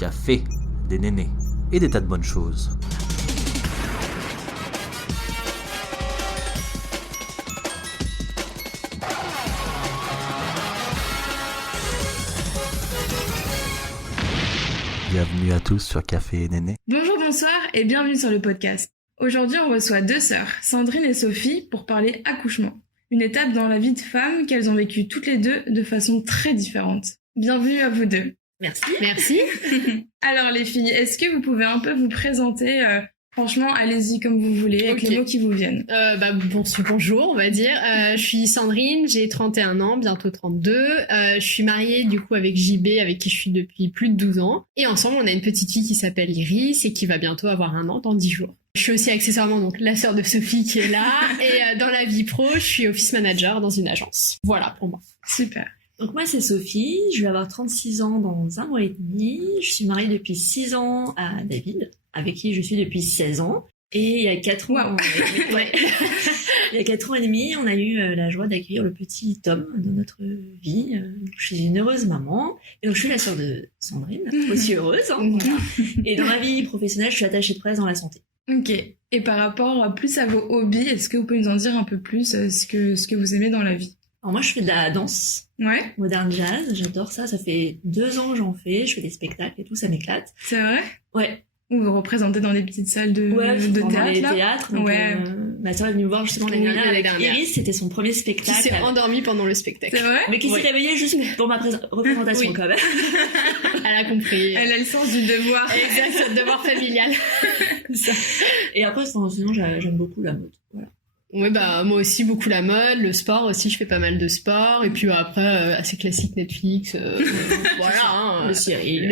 café, des nénés et des tas de bonnes choses. Bienvenue à tous sur Café et Néné. Bonjour, bonsoir et bienvenue sur le podcast. Aujourd'hui, on reçoit deux sœurs, Sandrine et Sophie, pour parler accouchement. Une étape dans la vie de femme qu'elles ont vécue toutes les deux de façon très différente. Bienvenue à vous deux. Merci. Alors les filles, est-ce que vous pouvez un peu vous présenter franchement, allez-y comme vous voulez, avec les mots qui vous viennent. Bonjour, on va dire. Je suis Sandrine, j'ai 31 ans, bientôt 32. Je suis mariée du coup avec JB, avec qui je suis depuis plus de 12 ans. Et ensemble, on a une petite fille qui s'appelle Iris et qui va bientôt avoir 1 an dans 10 jours. Je suis aussi accessoirement donc la sœur de Sophie qui est là. Et dans la vie pro, je suis office manager dans une agence. Voilà pour moi. Super. Donc moi c'est Sophie, je vais avoir 36 ans dans 1 mois et demi. Je suis mariée depuis 6 ans à David, avec qui je suis depuis 16 ans. Et il y a 4 ans, il y a 4 ans et demi, on a eu la joie d'accueillir le petit Tom dans notre vie. Je suis une heureuse maman. Et donc je suis la sœur de Sandrine, aussi heureuse. Voilà. Et dans ma vie professionnelle, je suis attachée de presse dans la santé. Ok. Et par rapport plus à vos hobbies, est-ce que vous pouvez nous en dire un peu plus ce que vous aimez dans la vie? Alors moi je fais de la danse, modern jazz, j'adore ça. Ça fait 2 ans que j'en fais, je fais des spectacles et tout, ça m'éclate. C'est vrai? Ouais. Ou vous représentez dans des petites salles de théâtre, dans les là théâtres. Donc, ma soeur est venue me voir justement l'année dernière avec Iris, c'était son premier spectacle. Qui s'est endormie pendant le spectacle. C'est vrai? Mais qui s'est réveillée juste pour ma représentation quand même. Elle a compris. Elle a le sens du devoir. Exact, le devoir familial. Et après, sinon j'aime beaucoup la mode. Voilà. Ouais, moi aussi beaucoup la mode, le sport aussi, je fais pas mal de sport. Et puis après, assez classique Netflix, voilà. Les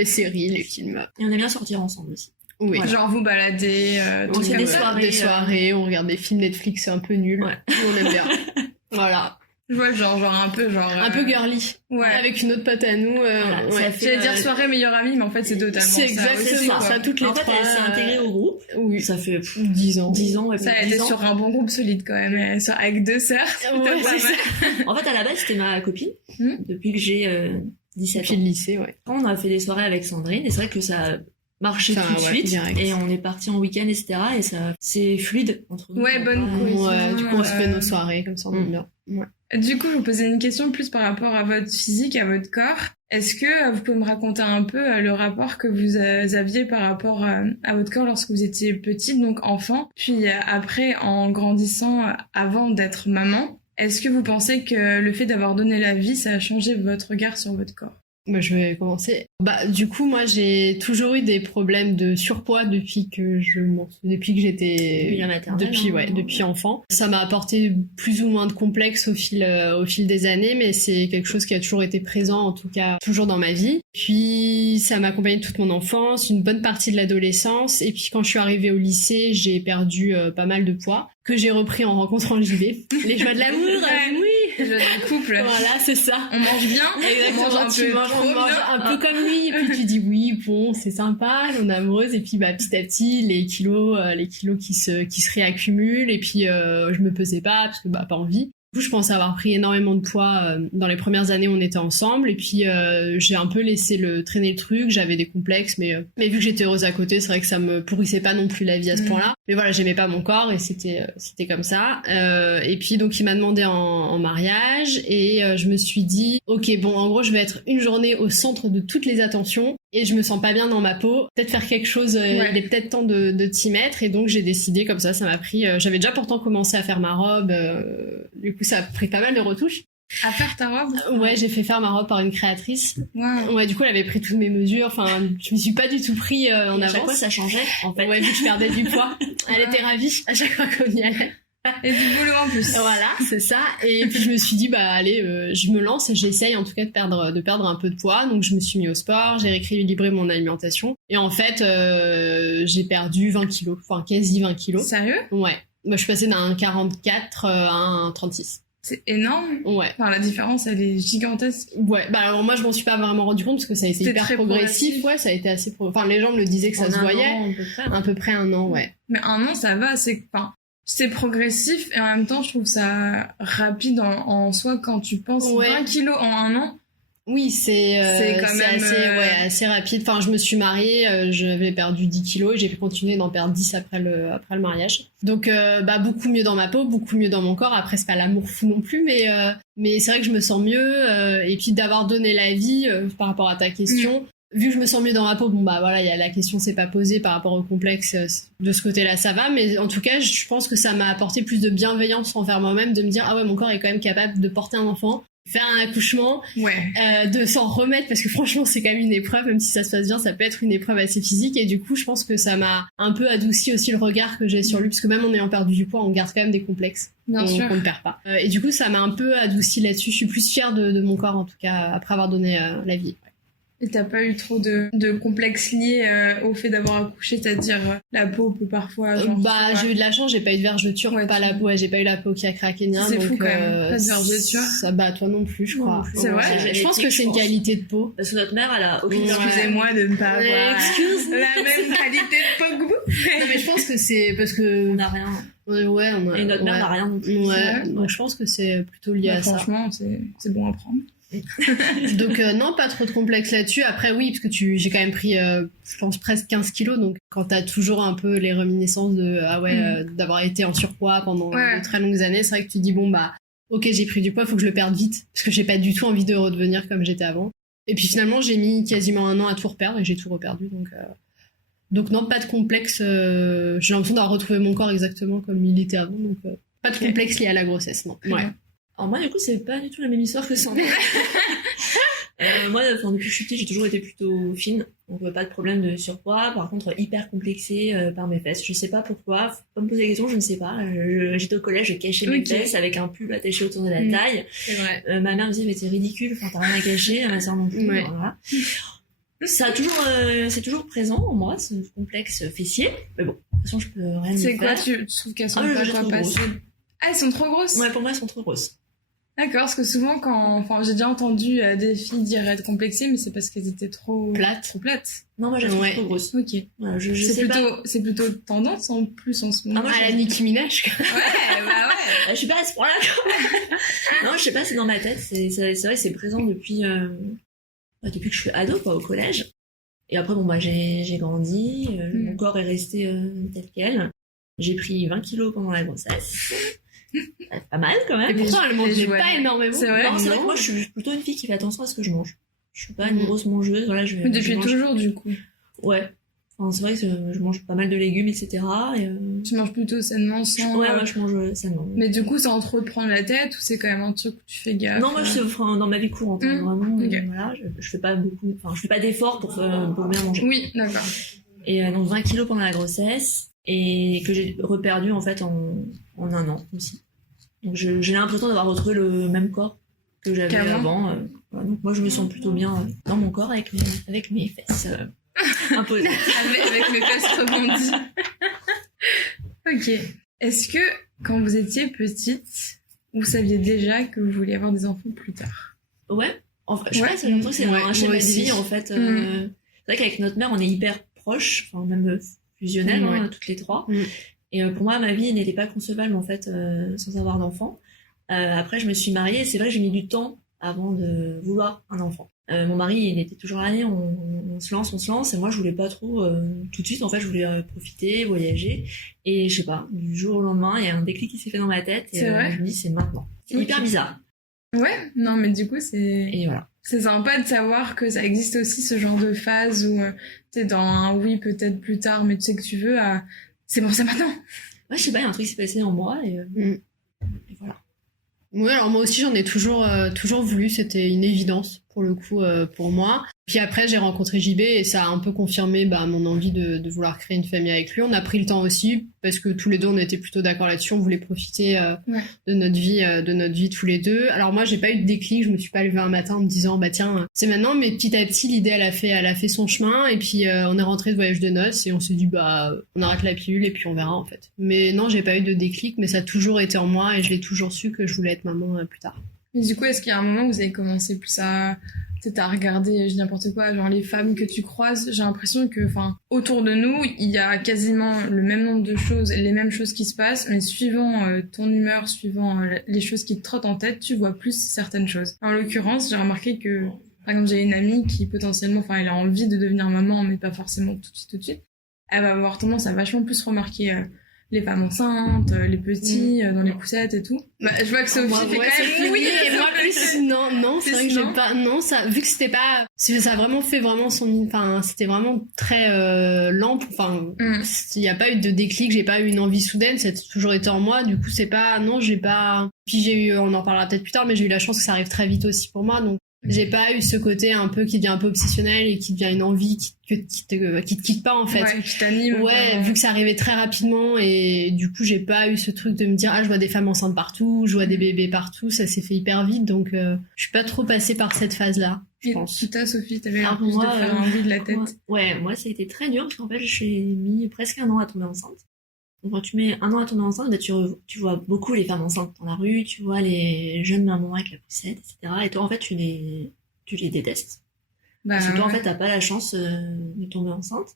séries, les films. Et on aime bien sortir ensemble aussi. Oui. Voilà. Genre vous balader, on fait des soirées, on regarde des films Netflix, c'est un peu nul. Ouais. On aime bien. Voilà. Je vois genre un peu girly. Ouais. Avec une autre pote à nous. Voilà, j'allais dire soirée meilleure amie, mais en fait c'est totalement ça. C'est exactement ça, toutes les trois. En fait, elle s'est intégrée au groupe. Oui. Ça fait 10 ans. 10 ans, ouais. Ça, elle est sur un bon groupe solide quand même, avec 2 sœurs. Ouais, c'est ça. En fait, à la base, c'était ma copine. Depuis que j'ai 17 ans. Depuis le lycée, ouais. On a fait des soirées avec Sandrine, et c'est vrai que ça marché tout de suite direct. Et on est parti en week-end, etc. Et ça, c'est fluide entre nous. Ouais, bonne cohésion. Ouais, du coup, on se fait nos soirées comme ça, on aime bien. Ouais. Du coup, je vous posais une question plus par rapport à votre physique, à votre corps. Est-ce que vous pouvez me raconter un peu le rapport que vous aviez par rapport à votre corps lorsque vous étiez petite, donc enfant, puis après, en grandissant, avant d'être maman? Est-ce que vous pensez que le fait d'avoir donné la vie, ça a changé votre regard sur votre corps? Je vais commencer. Du coup, moi, j'ai toujours eu des problèmes de surpoids depuis que j'étais, depuis enfant. Ça m'a apporté plus ou moins de complexes au fil des années, mais c'est quelque chose qui a toujours été présent, en tout cas, toujours dans ma vie. Puis, ça m'a accompagné toute mon enfance, une bonne partie de l'adolescence, et puis quand je suis arrivée au lycée, j'ai perdu pas mal de poids, que j'ai repris en rencontrant le JB. Les joies de l'amour, oui! Les joies du couple. Voilà, c'est ça. On mange bien. Exactement, on mange un peu comme lui, et puis tu dis oui, bon, c'est sympa, on est amoureuse, et puis petit à petit, les kilos qui se réaccumulent, et puis je me pesais pas, parce que pas envie. Du coup, je pense avoir pris énormément de poids dans les premières années où on était ensemble, et puis j'ai un peu laissé traîner le truc, j'avais des complexes, mais vu que j'étais heureuse à côté, c'est vrai que ça me pourrissait pas non plus la vie à ce point-là. Mais voilà, j'aimais pas mon corps, et c'était comme ça. Et puis donc il m'a demandé en mariage, et je me suis dit, ok, bon, en gros, je vais être une journée au centre de toutes les attentions, et je me sens pas bien dans ma peau, peut-être faire quelque chose, il est peut-être temps de t'y mettre, et donc j'ai décidé comme ça m'a pris, j'avais déjà pourtant commencé à faire ma robe, du coup ça a pris pas mal de retouches. À faire ta robe? Ouais, j'ai fait faire ma robe par une créatrice. Wow. Ouais, du coup elle avait pris toutes mes mesures, enfin je me suis pas du tout pris en avance. À chaque fois ça changeait en fait. Ouais, vu que je perdais du poids. Elle était ravie à chaque fois qu'on y allait. Et du boulot en plus. Voilà, c'est ça. Et puis je me suis dit, allez, je me lance, j'essaye en tout cas de perdre un peu de poids. Donc je me suis mis au sport, j'ai rééquilibré mon alimentation. Et en fait, j'ai perdu 20 kilos, enfin quasi 20 kilos. Sérieux? Ouais. Je suis passée d'un 44 à un 36. C'est énorme. Ouais. Enfin, la différence, elle est gigantesque. Ouais. Alors moi, je m'en suis pas vraiment rendu compte parce que ça a été hyper progressif. Ouais, ça a été assez enfin, les gens me le disaient que ça se voyait. À peu près 1 an, ouais. Mais 1 an, ça va, c'est progressif et en même temps, je trouve ça rapide en soi quand tu penses 20 kilos en 1 an. Oui, c'est quand même assez rapide. Enfin, je me suis mariée, j'avais perdu 10 kilos et j'ai pu continuer d'en perdre 10 après le mariage. Donc, beaucoup mieux dans ma peau, beaucoup mieux dans mon corps. Après, c'est pas l'amour fou non plus, mais c'est vrai que je me sens mieux. Et puis d'avoir donné la vie par rapport à ta question. Vu que je me sens mieux dans ma peau, voilà, la question s'est pas posée par rapport au complexe. De ce côté-là, ça va. Mais en tout cas, je pense que ça m'a apporté plus de bienveillance envers moi-même, de me dire, ah ouais, mon corps est quand même capable de porter un enfant, faire un accouchement, de s'en remettre, parce que franchement, c'est quand même une épreuve, même si ça se passe bien, ça peut être une épreuve assez physique. Et du coup, je pense que ça m'a un peu adouci aussi le regard que j'ai sur lui, parce que même en ayant perdu du poids, on garde quand même des complexes. Bien sûr. Qu'on ne perd pas. Et du coup, ça m'a un peu adouci là-dessus. Je suis plus fière de mon corps, en tout cas, après avoir donné la vie. Et t'as pas eu trop de complexes liés au fait d'avoir accouché, c'est-à-dire la peau peut parfois... J'ai eu de la chance, j'ai pas eu de vergeture, pas la peau, j'ai pas eu la peau qui a craqué ni rien. C'est fou quand même, pas de vergeture. Toi non plus, je crois. C'est vrai. Je pense que c'est une qualité de peau. Parce que notre mère, elle a aucune Excusez-moi de ne pas avoir la même qualité de peau que vous. Non, mais je pense que c'est parce que... On n'a rien. Et notre mère n'a rien non plus. Donc je pense que c'est plutôt lié à ça. Franchement, c'est bon à prendre. Donc non, pas trop de complexe là-dessus. Après oui, parce que j'ai quand même pris je pense presque 15 kilos, donc quand t'as toujours un peu les réminiscences de d'avoir été en surpoids pendant de très longues années, c'est vrai que tu dis ok, j'ai pris du poids, faut que je le perde vite, parce que j'ai pas du tout envie de redevenir comme j'étais avant. Et puis finalement j'ai mis quasiment 1 an à tout reperdre et j'ai tout reperdu, donc non, pas de complexe. J'ai l'impression d'avoir retrouvé mon corps exactement comme il était avant, donc pas de complexe lié à la grossesse, non. Alors moi, du coup, c'est pas du tout la même histoire que Sandra. Moi, depuis que je suis petite, j'ai toujours été plutôt fine. Donc pas de problème de surpoids. Par contre, hyper complexée par mes fesses. Je sais pas pourquoi. Faut pas me poser la question, je ne sais pas. J'étais au collège, je cachais mes fesses avec un pull attaché autour de la taille. C'est vrai. Ma mère me disait, mais c'est ridicule, t'as rien à cacher. Ma soeur non plus. Voilà. C'est toujours présent en moi, ce complexe fessier. Mais bon, de toute façon, je peux rien y faire. C'est quoi, tu trouves qu'elles sont pas quoi passer? Ah, elles sont trop grosses? Ouais, pour moi, elles sont trop grosses. D'accord, parce que souvent j'ai déjà entendu des filles dire être complexées, mais c'est parce qu'elles étaient trop plates. Non, moi, j'ai trop grosses. Ok. Voilà, c'est plutôt tendance en plus en ce moment. À la Nicki Minaj, quoi. Ouais. Je suis pas à ce point-là. Non, je sais pas, c'est dans ma tête. C'est vrai que c'est présent depuis que je suis ado, au collège. Et après, j'ai grandi. Mon corps est resté tel quel. J'ai pris 20 kilos pendant la grossesse. Pas mal quand même. Et pourtant, elle mangeait pas énormément. C'est vrai. Non, c'est vrai que moi, je suis plutôt une fille qui fait attention à ce que je mange. Je suis pas une grosse mangeuse. Voilà, depuis toujours, du coup. Ouais. Enfin, c'est vrai que je mange pas mal de légumes, etc. Tu manges plutôt sainement, sans... Ouais, moi, je mange sainement. Mais du coup, sans trop te prendre la tête, ou c'est quand même un truc où tu fais gaffe? Non, moi, dans ma vie courante, vraiment. Voilà, je fais pas beaucoup... Enfin, je fais pas d'efforts pour bien manger. Oui, d'accord. Et donc, 20 kilos pendant la grossesse. Et que j'ai reperdu en fait en 1 an aussi. Donc j'ai l'impression d'avoir retrouvé le même corps que j'avais avant. Voilà. Donc moi je me sens plutôt bien dans mon corps avec mes fesses imposées. avec mes fesses rebondies. Ok. Est-ce que quand vous étiez petite, vous saviez déjà que vous vouliez avoir des enfants plus tard? Ouais. Enfin, je sais pas, j'ai l'impression que c'est un schéma de vie en fait. C'est vrai qu'avec notre mère on est hyper proches, enfin même fusionnelles, toutes les trois. Et pour moi, ma vie n'était pas concevable en fait sans avoir d'enfant. Après, je me suis mariée et c'est vrai que j'ai mis du temps avant de vouloir un enfant. Mon mari, il était toujours là, on se lance. Et moi, je voulais pas trop tout de suite. En fait, je voulais profiter, voyager. Et je sais pas, du jour au lendemain, il y a un déclic qui s'est fait dans ma tête. Et je me dis, c'est maintenant. C'est hyper bizarre. Ouais, non, mais du coup, Et voilà. C'est sympa de savoir que ça existe aussi ce genre de phase où t'es dans un oui peut-être plus tard, mais tu sais que tu veux c'est bon, c'est maintenant. Ouais, je sais pas, il y a un truc qui s'est passé en moi et voilà. Oui, alors moi aussi j'en ai toujours voulu, c'était une évidence pour le coup pour moi. Puis après j'ai rencontré JB et ça a un peu confirmé mon envie de vouloir créer une famille avec lui. On a pris le temps aussi parce que tous les deux on était plutôt d'accord là-dessus, on voulait profiter de notre vie tous les deux. Alors moi j'ai pas eu de déclic, je me suis pas levée un matin en me disant tiens c'est maintenant, mais petit à petit l'idée elle a fait son chemin et puis on est rentré de voyage de noces et on s'est dit on arrête la pilule et puis on verra en fait. Mais non, j'ai pas eu de déclic, mais ça a toujours été en moi et je l'ai toujours su que je voulais être maman plus tard. Et du coup, est-ce qu'il y a un moment où vous avez commencé plus à regarder n'importe quoi, genre les femmes que tu croises? J'ai l'impression que, autour de nous, il y a quasiment le même nombre de choses, les mêmes choses qui se passent, mais suivant ton humeur, suivant les choses qui te trottent en tête, tu vois plus certaines choses. En l'occurrence, j'ai remarqué que, Par exemple, j'ai une amie qui potentiellement, enfin, elle a envie de devenir maman, mais pas forcément tout de suite. Elle va avoir tendance à vachement plus remarquer les femmes enceintes, les petits dans les poussettes et tout. Bah, je vois que Sophie fait quand même oui, et moi plus non, c'est vrai que j'ai pas ça vu que c'était pas ça a vraiment fait vraiment c'était vraiment très lent, il y a pas eu de déclic, j'ai pas eu une envie soudaine, ça a toujours été en moi, du coup c'est pas j'ai pas puis on en parlera peut-être plus tard, mais j'ai eu la chance que ça arrive très vite aussi pour moi, donc j'ai pas eu ce côté un peu qui devient un peu obsessionnel et qui devient une envie qui te quitte pas en fait. Ouais, qui t'anime. Ouais, vu que ça arrivait très rapidement et du coup j'ai pas eu ce truc de me dire je vois des femmes enceintes partout, je vois des bébés partout, ça s'est fait hyper vite, donc je suis pas trop passée par cette phase-là, je pense. Et toi, Sophie, t'avais l'air plus de faire un envie de la tête. Moi ça a été très dur parce qu'en fait j'ai mis presque 1 an à tomber enceinte. Donc quand tu mets 1 an à tomber enceinte, tu vois beaucoup les femmes enceintes dans la rue, tu vois les jeunes mamans avec la poussette, etc. Et toi en fait tu les détestes. Parce que toi en fait t'as pas la chance de tomber enceinte.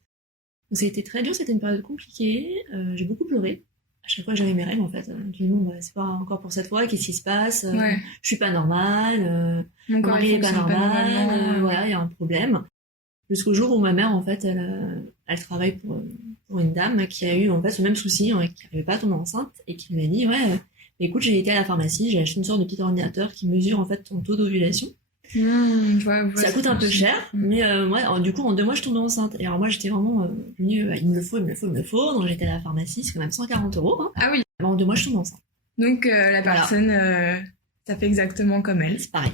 Donc ça a été très dur, c'était une période compliquée, j'ai beaucoup pleuré. À chaque fois j'avais mes règles en fait. Je me dis c'est pas encore pour cette fois, qu'est-ce qui se passe, je suis pas normale, mon mari est pas normal, voilà, il y a un problème. Jusqu'au jour où ma mère en fait elle travaille pour une dame qui a eu en fait le même souci, qui n'arrivait pas à tomber enceinte et qui m'a dit écoute, j'ai été à la pharmacie, j'ai acheté une sorte de petit ordinateur qui mesure en fait ton taux d'ovulation. Ça coûte un peu cher, mais du coup en 2 mois je tombais enceinte. Et alors moi j'étais vraiment il me le faut. Donc j'étais à la pharmacie, c'est quand même 140 €. Ah oui. En 2 mois je tombe enceinte. Donc la personne, ça fait exactement comme elle. C'est pareil.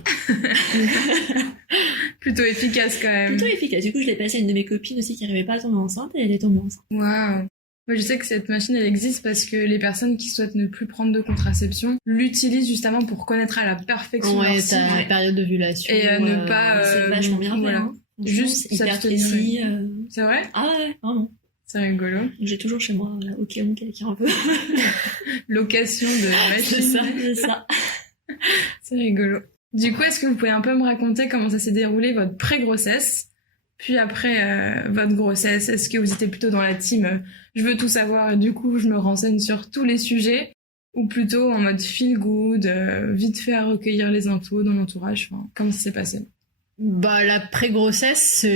Plutôt efficace quand même. Plutôt efficace. Du coup je l'ai passé à une de mes copines aussi qui n'arrivait pas à tomber enceinte et elle est tombée enceinte. Waouh. Moi, je sais que cette machine, elle existe parce que les personnes qui souhaitent ne plus prendre de contraception l'utilisent justement pour connaître à la perfection leur cycle. La période d'ovulation. Et ne pas... c'est vachement bien fait, hein. Juste hyper précis. C'est vrai? Ah ouais, vraiment. C'est rigolo. J'ai toujours chez moi, au cas où quelqu'un veut. Location de machine. C'est ça. C'est rigolo. Du coup, est-ce que vous pouvez un peu me raconter comment ça s'est déroulé votre pré-grossesse? Puis après votre grossesse, est-ce que vous étiez plutôt dans la team je veux tout savoir et du coup je me renseigne sur tous les sujets, ou plutôt en mode feel good, vite fait à recueillir les infos dans l'entourage, comment ça s'est passé? La pré-grossesse,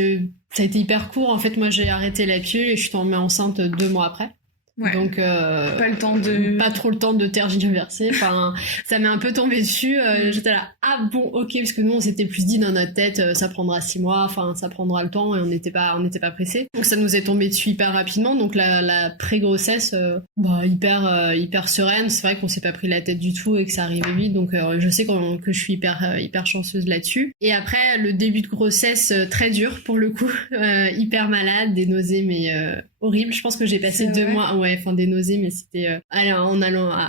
ça a été hyper court. En fait, moi j'ai arrêté la pilule et je suis tombée enceinte 2 mois après. Ouais. Donc pas trop le temps de tergiverser, ça m'est un peu tombé dessus, j'étais là ok, parce que nous on s'était plus dit dans notre tête ça prendra 6 mois, ça prendra le temps, et on n'était pas pressés, donc ça nous est tombé dessus hyper rapidement. Donc la pré-grossesse hyper sereine, c'est vrai qu'on s'est pas pris la tête du tout et que ça arrivait vite, donc je sais que je suis hyper chanceuse là-dessus. Et après le début de grossesse très dur pour le coup, hyper malade, des nausées mais horrible. Je pense que j'ai passé 2 mois, des nausées, mais c'était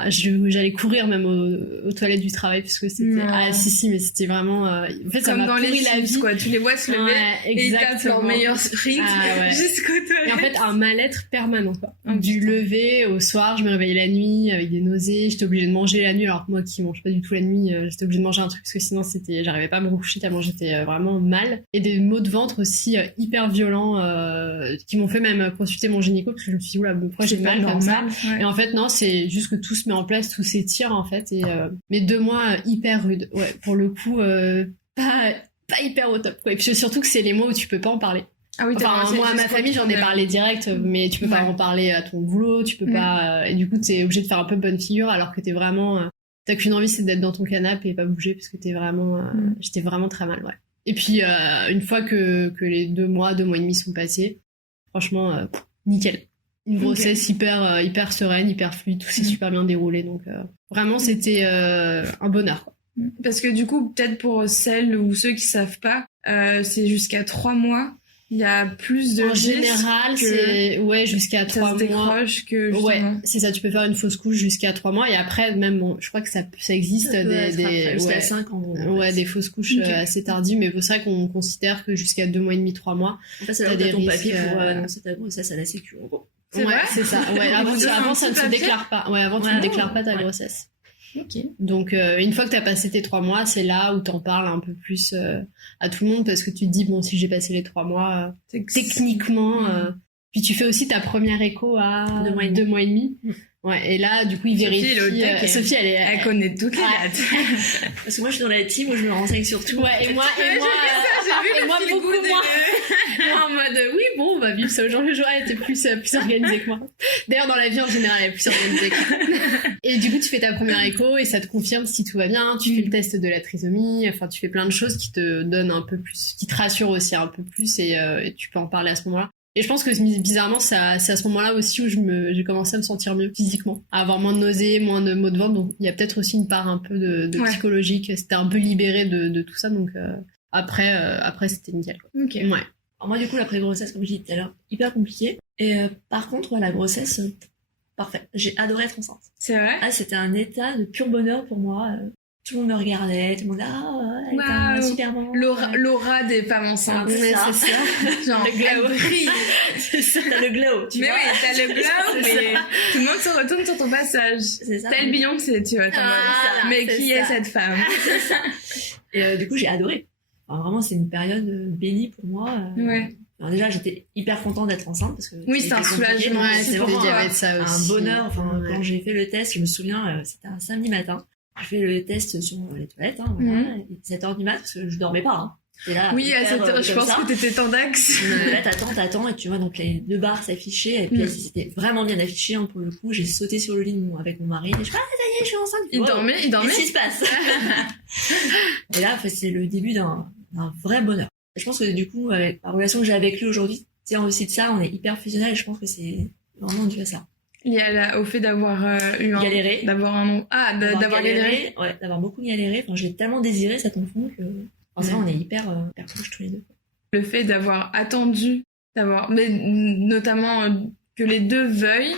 j'allais courir même aux toilettes du travail parce que c'était mais c'était vraiment en fait ça m'a pourri la vie, quoi. Tu les vois se lever et ils tapent leur meilleur sprint jusqu'aux toilettes. Et en fait un mal-être permanent, quoi. Du lever au soir, je me réveillais la nuit avec des nausées, j'étais obligée de manger la nuit, alors que moi qui mange pas du tout la nuit, j'étais obligée de manger un truc parce que sinon j'arrivais pas à me recoucher tellement j'étais vraiment mal, et des maux de ventre aussi hyper violents qui m'ont fait même consulter mon gynéco parce que je me suis dit oula, pourquoi j'ai mal comme ça, et en fait non, c'est juste que tout se met en place, tout s'étire en fait, et mais 2 mois hyper rudes, pour le coup pas hyper au top, quoi. Et puis surtout que c'est les mois où tu peux pas en parler. Ah oui, moi à ma famille j'en ai parlé direct, mais tu peux pas en parler à ton boulot, tu peux pas, et du coup t'es obligé de faire un peu bonne figure alors que t'es vraiment t'as qu'une envie, c'est d'être dans ton canapé et pas bouger parce que t'es vraiment j'étais vraiment très mal, Et puis une fois que les 2 mois et demi sont passés, franchement nickel. Une grossesse hyper sereine, hyper fluide, tout s'est super bien déroulé, donc vraiment c'était un bonheur, quoi. Parce que du coup, peut-être pour celles ou ceux qui savent pas, c'est jusqu'à 3 mois. Il y a plus de en général, c'est jusqu'à 3 mois. Que justement. C'est ça, tu peux faire une fausse couche jusqu'à 3 mois, et après même je crois que ça existe jusqu'à 5 ans. Des fausses couches assez tardives, mais c'est vrai qu'on considère que jusqu'à 2 mois et demi, 3 mois. Enfin, c'est là où t'as ton papier pour annoncer ta grossesse à la sécu, en gros. C'est ça. Avant ça ne se déclare pas. Avant tu ne déclares pas ta grossesse. Okay. Donc une fois que t'as passé tes 3 mois, c'est là où t'en parles un peu plus à tout le monde, parce que tu te dis bon, si j'ai passé les 3 mois, techniquement, puis tu fais aussi ta première écho à 2 mois et demi. Ouais, et là, du coup, il vérifie. Sophie, elle connaît toutes les dates. Parce que moi, je suis dans la team où je me renseigne sur tout. Ouais, et moi beaucoup moins. En mode, oui, bon, on va vivre ça au jour le jour. Elle était plus organisée que moi. D'ailleurs, dans la vie, en général, elle est plus organisée que moi. Et du coup, tu fais ta première écho et ça te confirme si tout va bien. Tu fais le test de la trisomie. Enfin, tu fais plein de choses qui te donnent un peu plus, qui te rassurent aussi un peu plus et tu peux en parler à ce moment-là. Et je pense que bizarrement, c'est à ce moment-là aussi où j'ai commencé à me sentir mieux physiquement, à avoir moins de nausées, moins de maux de ventre. Donc il y a peut-être aussi une part un peu de psychologique. C'était un peu libéré de tout ça. Donc après c'était nickel. Ok. Ouais. Alors moi du coup l'après-grossesse, comme je disais tout à l'heure, hyper compliqué. Et par contre la grossesse, parfait. J'ai adoré être enceinte. C'est vrai. Ah, c'était un état de pur bonheur pour moi. Tout le monde me regardait, tout le monde elle était super bon. L'aura des femmes enceintes. C'est ça. Genre, le glow. elle brille. C'est ça, t'as le glow. Mais oui, t'as le glow, mais tout le monde se retourne sur ton passage. C'est ça. Tel Beyoncé, tu vois. Mais qui est cette femme? C'est ça. Et du coup, j'ai adoré. Enfin, vraiment, c'est une période bénie pour moi. Ouais. Alors déjà, j'étais hyper contente d'être enceinte parce que oui, c'est un soulagement. Ouais, c'est pour vraiment il y avait de ça aussi. Un bonheur. Enfin, quand j'ai fait le test, je me souviens, c'était un samedi matin. J'ai fait le test sur les toilettes, voilà, 7h du mat, parce que je dormais pas. Là, oui, à 7h, je pense que t'étais tendax. Là, t'attends, et tu vois, donc les 2 barres s'affichaient, et puis c'était vraiment bien affiché, pour le coup. J'ai sauté sur le lit avec mon mari, et je ça y est, je suis enceinte. Il dormait. Qu'est-ce qui se passe? Et là, c'est le début d'un vrai bonheur. Je pense que du coup, avec la relation que j'ai avec lui aujourd'hui, c'est aussi de ça, on est hyper fusionnels, et je pense que c'est vraiment dû à ça. Il y a au fait d'avoir galéré, d'avoir galéré. Ouais, d'avoir beaucoup galéré. Enfin, j'ai tellement désiré cet enfant que forcément on est hyper proches tous les deux. Le fait d'avoir attendu, mais notamment que les deux veuillent,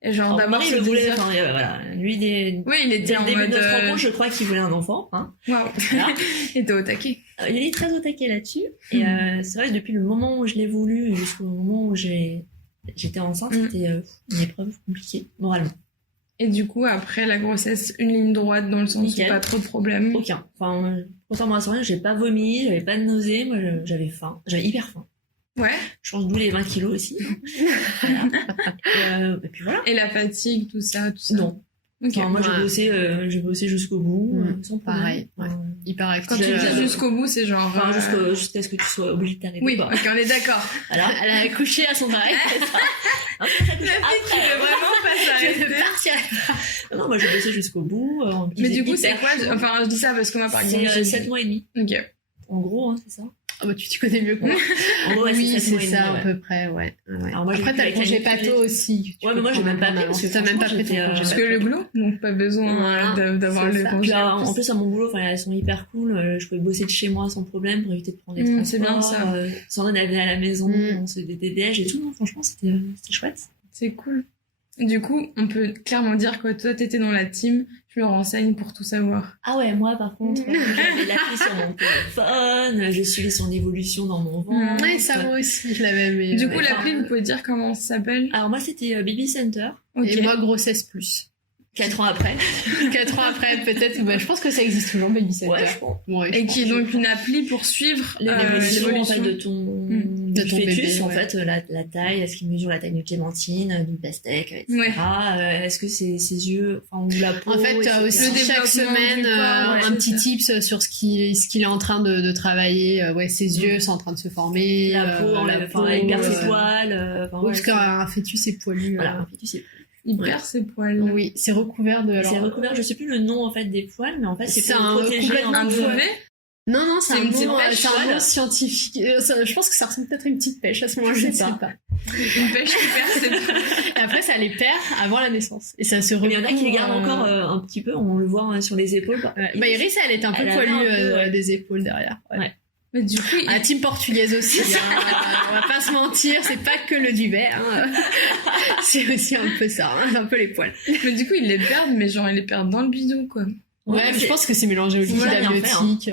et genre d'avoir ce désir. Voilà, lui il était en début mode de notre rencontre, je crois qu'il voulait un enfant. Hein. Waouh. Voilà. Il était au taquet. Il est très au taquet là-dessus. Et c'est vrai, depuis le moment où je l'ai voulu jusqu'au moment où j'étais enceinte, c'était une épreuve compliquée, moralement. Et du coup, après la grossesse, une ligne droite dans le sens où pas trop de problèmes. Aucun. Enfin, contrairement à ça, j'ai pas vomi, j'avais pas de nausées, moi j'avais faim. J'avais hyper faim. Ouais. Je pense d'où les 20 kilos aussi. Voilà. Et puis voilà. Et la fatigue, tout ça. Non. Okay. Enfin, moi j'ai bossé jusqu'au bout, sans problème. Pareil, hyper actif. Quand tu dis jusqu'au bout, c'est genre... jusqu'à ce que tu sois obligé de t'arrêter. Oui, ok, on est d'accord. Voilà. Elle a accouché à son arrêt. La fille qui veut vraiment pas s'arrêter. Non, moi j'ai bossé jusqu'au bout. Mais du coup, c'est quoi? Enfin, je dis ça parce que moi, par exemple... C'est 7 mois et demi. Ok. En gros, c'est ça. Ah bah tu connais mieux que moi. En gros, oui, c'est ça à peu près, ouais. Alors moi, après, t'as le congé pato aussi. Ouais, mais moi, j'ai même pas pris parce que t'as même pas pris ton congé parce que le boulot, donc pas besoin d'avoir le congé. En plus, à mon boulot, elles sont hyper cool. Je pouvais bosser de chez moi sans problème pour éviter de prendre les transports. C'est bien ça. Sans donner à la maison, on se dédège et tout. Non, franchement, c'était chouette. C'est cool. Du coup, on peut clairement dire que toi, t'étais dans la team. Je me renseigne pour tout savoir. Ah ouais, moi, par contre, j'avais l'appli sur mon téléphone, je suivais son évolution dans mon ventre. Ouais, ça, moi aussi, je l'avais. Mais du coup, l'appli, vous pouvez dire comment ça s'appelle? Alors moi, c'était Baby Center. Okay. Et moi, Grossesse Plus. 4 ans après. 4 ans après, peut-être. Bah, je pense que ça existe toujours, Baby Center. Ouais, je pense. Ouais, et qui est donc une appli pour suivre l'évolution en fait, de ton fœtus, bébé, en fait, la taille, est-ce qu'il mesure la taille d'une clémentine, d'une pastèque, etc. Ouais. Est-ce que ses yeux, enfin, ou la peau. En fait, tu as aussi chaque semaine un petit tips sur ce qu'il est en train de travailler. Ses yeux sont en train de se former. La peau, il perd ses poils. Parce qu'un fœtus est poilu. Voilà, un fœtus est poilu. Il perd ses poils. Oui, c'est recouvert de... C'est recouvert, je sais plus le nom en fait des poils, mais en fait c'est un complètement duvet. Non, c'est un mot scientifique. Je pense que ça ressemble peut-être à une petite pêche à ce moment-là, je ne sais pas. Une pêche qui perd ses poils. Et après, ça les perd avant la naissance. Et ça se recouvre. Il y en a qui les gardent encore un petit peu, on le voit sur les épaules. Iris, elle est un peu poilue des épaules derrière. Ouais. Mais du coup, la team portugaise aussi. On va pas se mentir, c'est pas que le duvet. C'est aussi un peu ça, un peu les poils. Mais du coup, ils les perdent, mais genre ils les perdent dans le bidou, quoi. Ouais, mais je pense que c'est mélangé au liquide amniotique.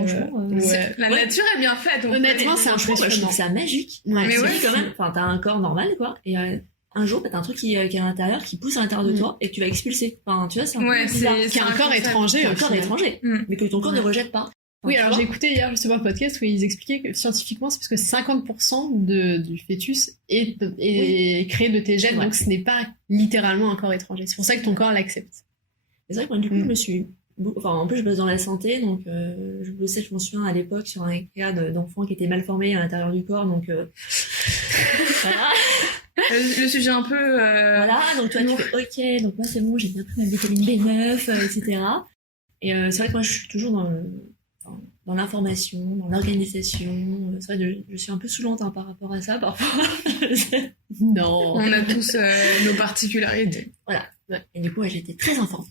La nature est bien faite. Honnêtement, c'est impressionnant. Je trouve ça magique. Mais ouais, quand même. Enfin, t'as un corps normal, quoi. Et un jour, t'as un truc qui est à l'intérieur, qui pousse à l'intérieur de toi et que tu vas expulser. Enfin, tu vois, c'est un corps étranger. C'est un corps étranger, mais que ton corps ne rejette pas. Oui, tu alors vois. j'ai écouté hier justement un podcast où ils expliquaient que scientifiquement c'est parce que 50% du fœtus est créé de tes gènes, Ouais. donc ce n'est pas littéralement un corps étranger. C'est pour ça que ton corps l'accepte. C'est vrai que moi, du coup, je me suis... Enfin, en plus, je bosse dans la santé, donc je bossais, je m'en souviens, à l'époque, sur un cas d'enfants qui étaient mal formés à l'intérieur du corps, donc... voilà. Le sujet un peu... Voilà, donc toi, tu fais, ok, donc moi, c'est bon, j'ai bien pris ma vitamine B9, etc. Et c'est vrai que moi, je suis toujours dans l'information, dans l'organisation. C'est vrai que je suis un peu saoulante par rapport à ça, parfois. Non. On a tous nos particularités. Voilà. Et du coup, ouais, j'étais très informée.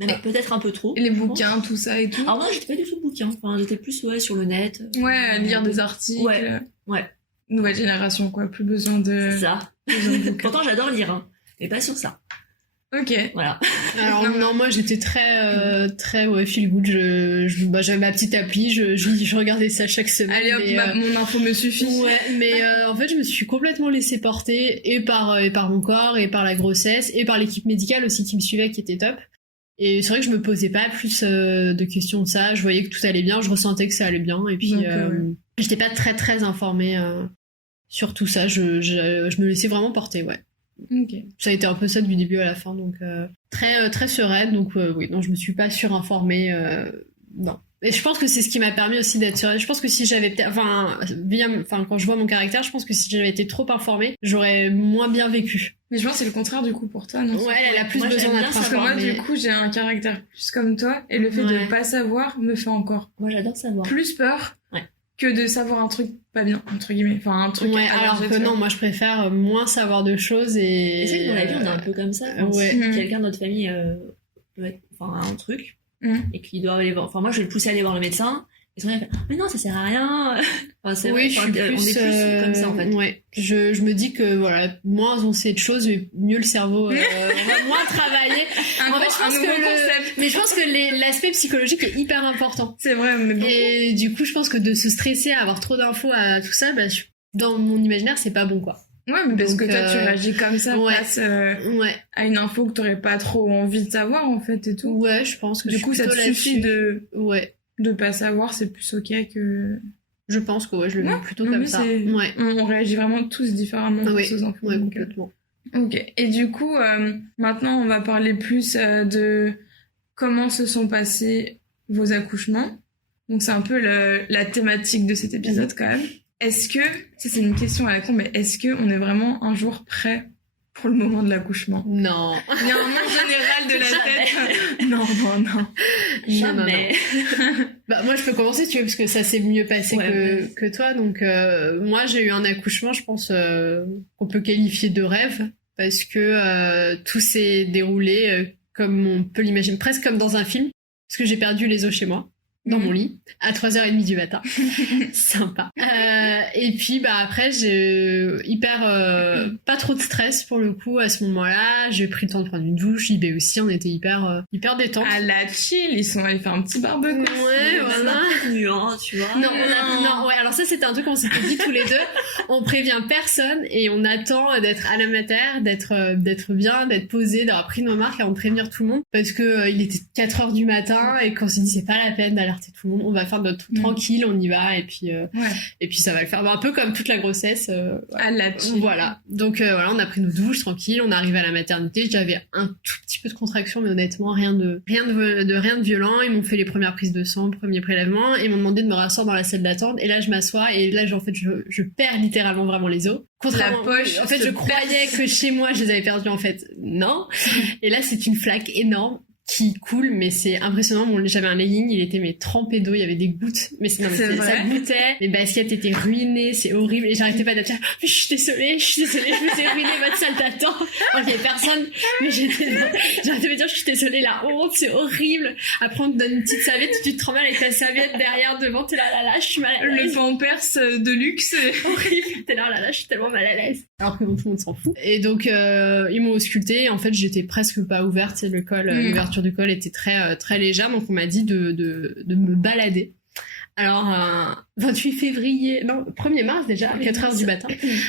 Même peut-être un peu trop. Et les je pense. bouquins, tout ça et tout. Alors moi, j'étais pas du tout bouquin. Enfin, j'étais plus sur le net. Ouais, à lire des articles. Ouais. Nouvelle génération, quoi. Plus besoin de... C'est ça. besoin de bouquins. Pourtant, j'adore lire, hein. Mais pas sur ça. Ok. Voilà. Alors non, moi j'étais très feel good. J'avais ma petite appli, je regardais ça chaque semaine. Allez hop, mais, mon info me suffit. Ouais, mais en fait je me suis complètement laissée porter et par mon corps et par la grossesse et par l'équipe médicale aussi qui me suivait qui était top. Et c'est vrai que je me posais pas plus de questions de ça. Je voyais que tout allait bien, je ressentais que ça allait bien et puis Donc, j'étais pas très informée sur tout ça. Je me laissais vraiment porter, ouais. Ok. Ça a été un peu ça du début à la fin, donc très sereine. Donc oui, non, je me suis pas surinformée. Non. Et je pense que c'est ce qui m'a permis aussi d'être sereine. Je pense que si j'avais peut-être, quand je vois mon caractère, je pense que si j'avais été trop informée, j'aurais moins bien vécu. Mais je pense que c'est le contraire du coup pour toi, non? Ouais, elle a plus Moi, besoin j'aime bien d'être Parce que informée. moi, du coup, j'ai un caractère plus comme toi, et le fait Ouais. de pas savoir me fait encore Moi, j'adore savoir. plus peur Ouais. que de savoir un truc pas bien, entre guillemets. Enfin, un truc Ouais, à alors l'enjeu, que tu non, vois. moi je préfère moins savoir de choses et. Et c'est que dans la vie, on est un peu comme ça. Quand ouais. si Mhm. quelqu'un de notre famille peut être, a un truc, Mhm. et qu'il doit aller voir... Enfin, moi, je vais le pousser à aller voir le médecin. Et son mec fait, mais non, ça sert à rien. Enfin, c'est vrai, Oui, je suis on est plus comme ça, en fait. Ouais, je me dis que voilà, moins on sait de choses, mieux le cerveau, on va moins travailler. En fait, je pense nouveau que concept. mais je pense que l'aspect psychologique est hyper important. C'est vrai, mais bon. Et du coup, je pense que de se stresser, à avoir trop d'infos, à tout ça, dans mon imaginaire, c'est pas bon, quoi. Ouais, mais parce Donc, que toi, tu réagis comme ça ouais. face Ouais, à une info que t'aurais pas trop envie de savoir, en fait, et tout. ouais, je pense que Du je coup, suis ça te plutôt suffit là-dessus. Ouais, de pas savoir, c'est plus ok que... je pense que ouais, je le Ouais, vis plutôt non, comme mais ça. c'est- Ouais, On réagit vraiment tous différemment Oui, face aux infos. ouais, donc, complètement. Ok. Et du coup, maintenant, on va parler plus de comment se sont passés vos accouchements. Donc, c'est un peu la thématique de cet épisode, quand même. Est-ce que, ça c'est une question à la con, mais est-ce qu'on est vraiment un jour prêt pour le moment de l'accouchement? Non. Il y a un nom général de la tête. Non. Jamais. Bah, moi, je peux commencer, tu veux, parce que ça s'est mieux passé Ouais, que toi. Donc, moi, j'ai eu un accouchement, je pense, qu'on peut qualifier de rêve, parce que tout s'est déroulé comme on peut l'imaginer, presque comme dans un film, parce que j'ai perdu les os chez moi, dans mon lit, à 3h30 du matin. Sympa. Et puis, bah, après, j'ai pas trop de stress pour le coup à ce moment-là. J'ai pris le temps de prendre une douche, IB aussi, on était hyper détente. À la chill, ils sont allés faire un petit barbecue. Ouais, voilà. Prévenu, hein, tu vois. Non, non, ouais, alors ça c'était un truc qu'on s'était dit tous les deux. On prévient personne et on attend d'être à la mater, d'être bien, d'être posé, d'avoir pris nos marques avant de prévenir tout le monde parce que il était 4h du matin et qu'on s'est dit c'est pas la peine d'alerter tout le monde, on va faire notre truc tranquille, on y va et puis ça va le faire. Bon, un peu comme toute la grossesse. À la chill. Voilà. Donc voilà, on a pris nos douches tranquille, on arrive à la maternité. J'avais un tout petit peu de contraction, mais honnêtement rien de violent. Ils m'ont fait les premières prises de sang, premier prélèvement, et ils m'ont demandé de me rasseoir dans la salle d'attente. Et là, je m'assois et là, en fait, je perds littéralement vraiment les os. La poche. En fait, je croyais que chez moi, je les avais perdus. En fait, non. Et là, c'est une flaque énorme qui coule, mais c'est impressionnant. J'avais un legging, il était trempé d'eau, il y avait des gouttes, mais ça goûtait. Les baskets étaient ruinées, c'est horrible, et j'arrêtais pas de dire, je suis désolée, je vous ai ruiné votre salle d'attente. Il y avait personne, mais j'arrêtais de dire, je suis désolée, la honte, c'est horrible. Après, on te donne une petite serviette, tu te trembles avec ta serviette derrière, devant, t'es là, je suis mal à l'aise. Le Pampers de luxe. Horrible, t'es là, je suis tellement mal à l'aise. Alors que bon, tout le monde s'en fout. Et donc, ils m'ont auscultée. En fait, j'étais presque pas ouverte. Le col, l'ouverture du col était très légère. Donc, on m'a dit de me balader. Alors, 28 février, non, 1er mars déjà, à 4h du matin.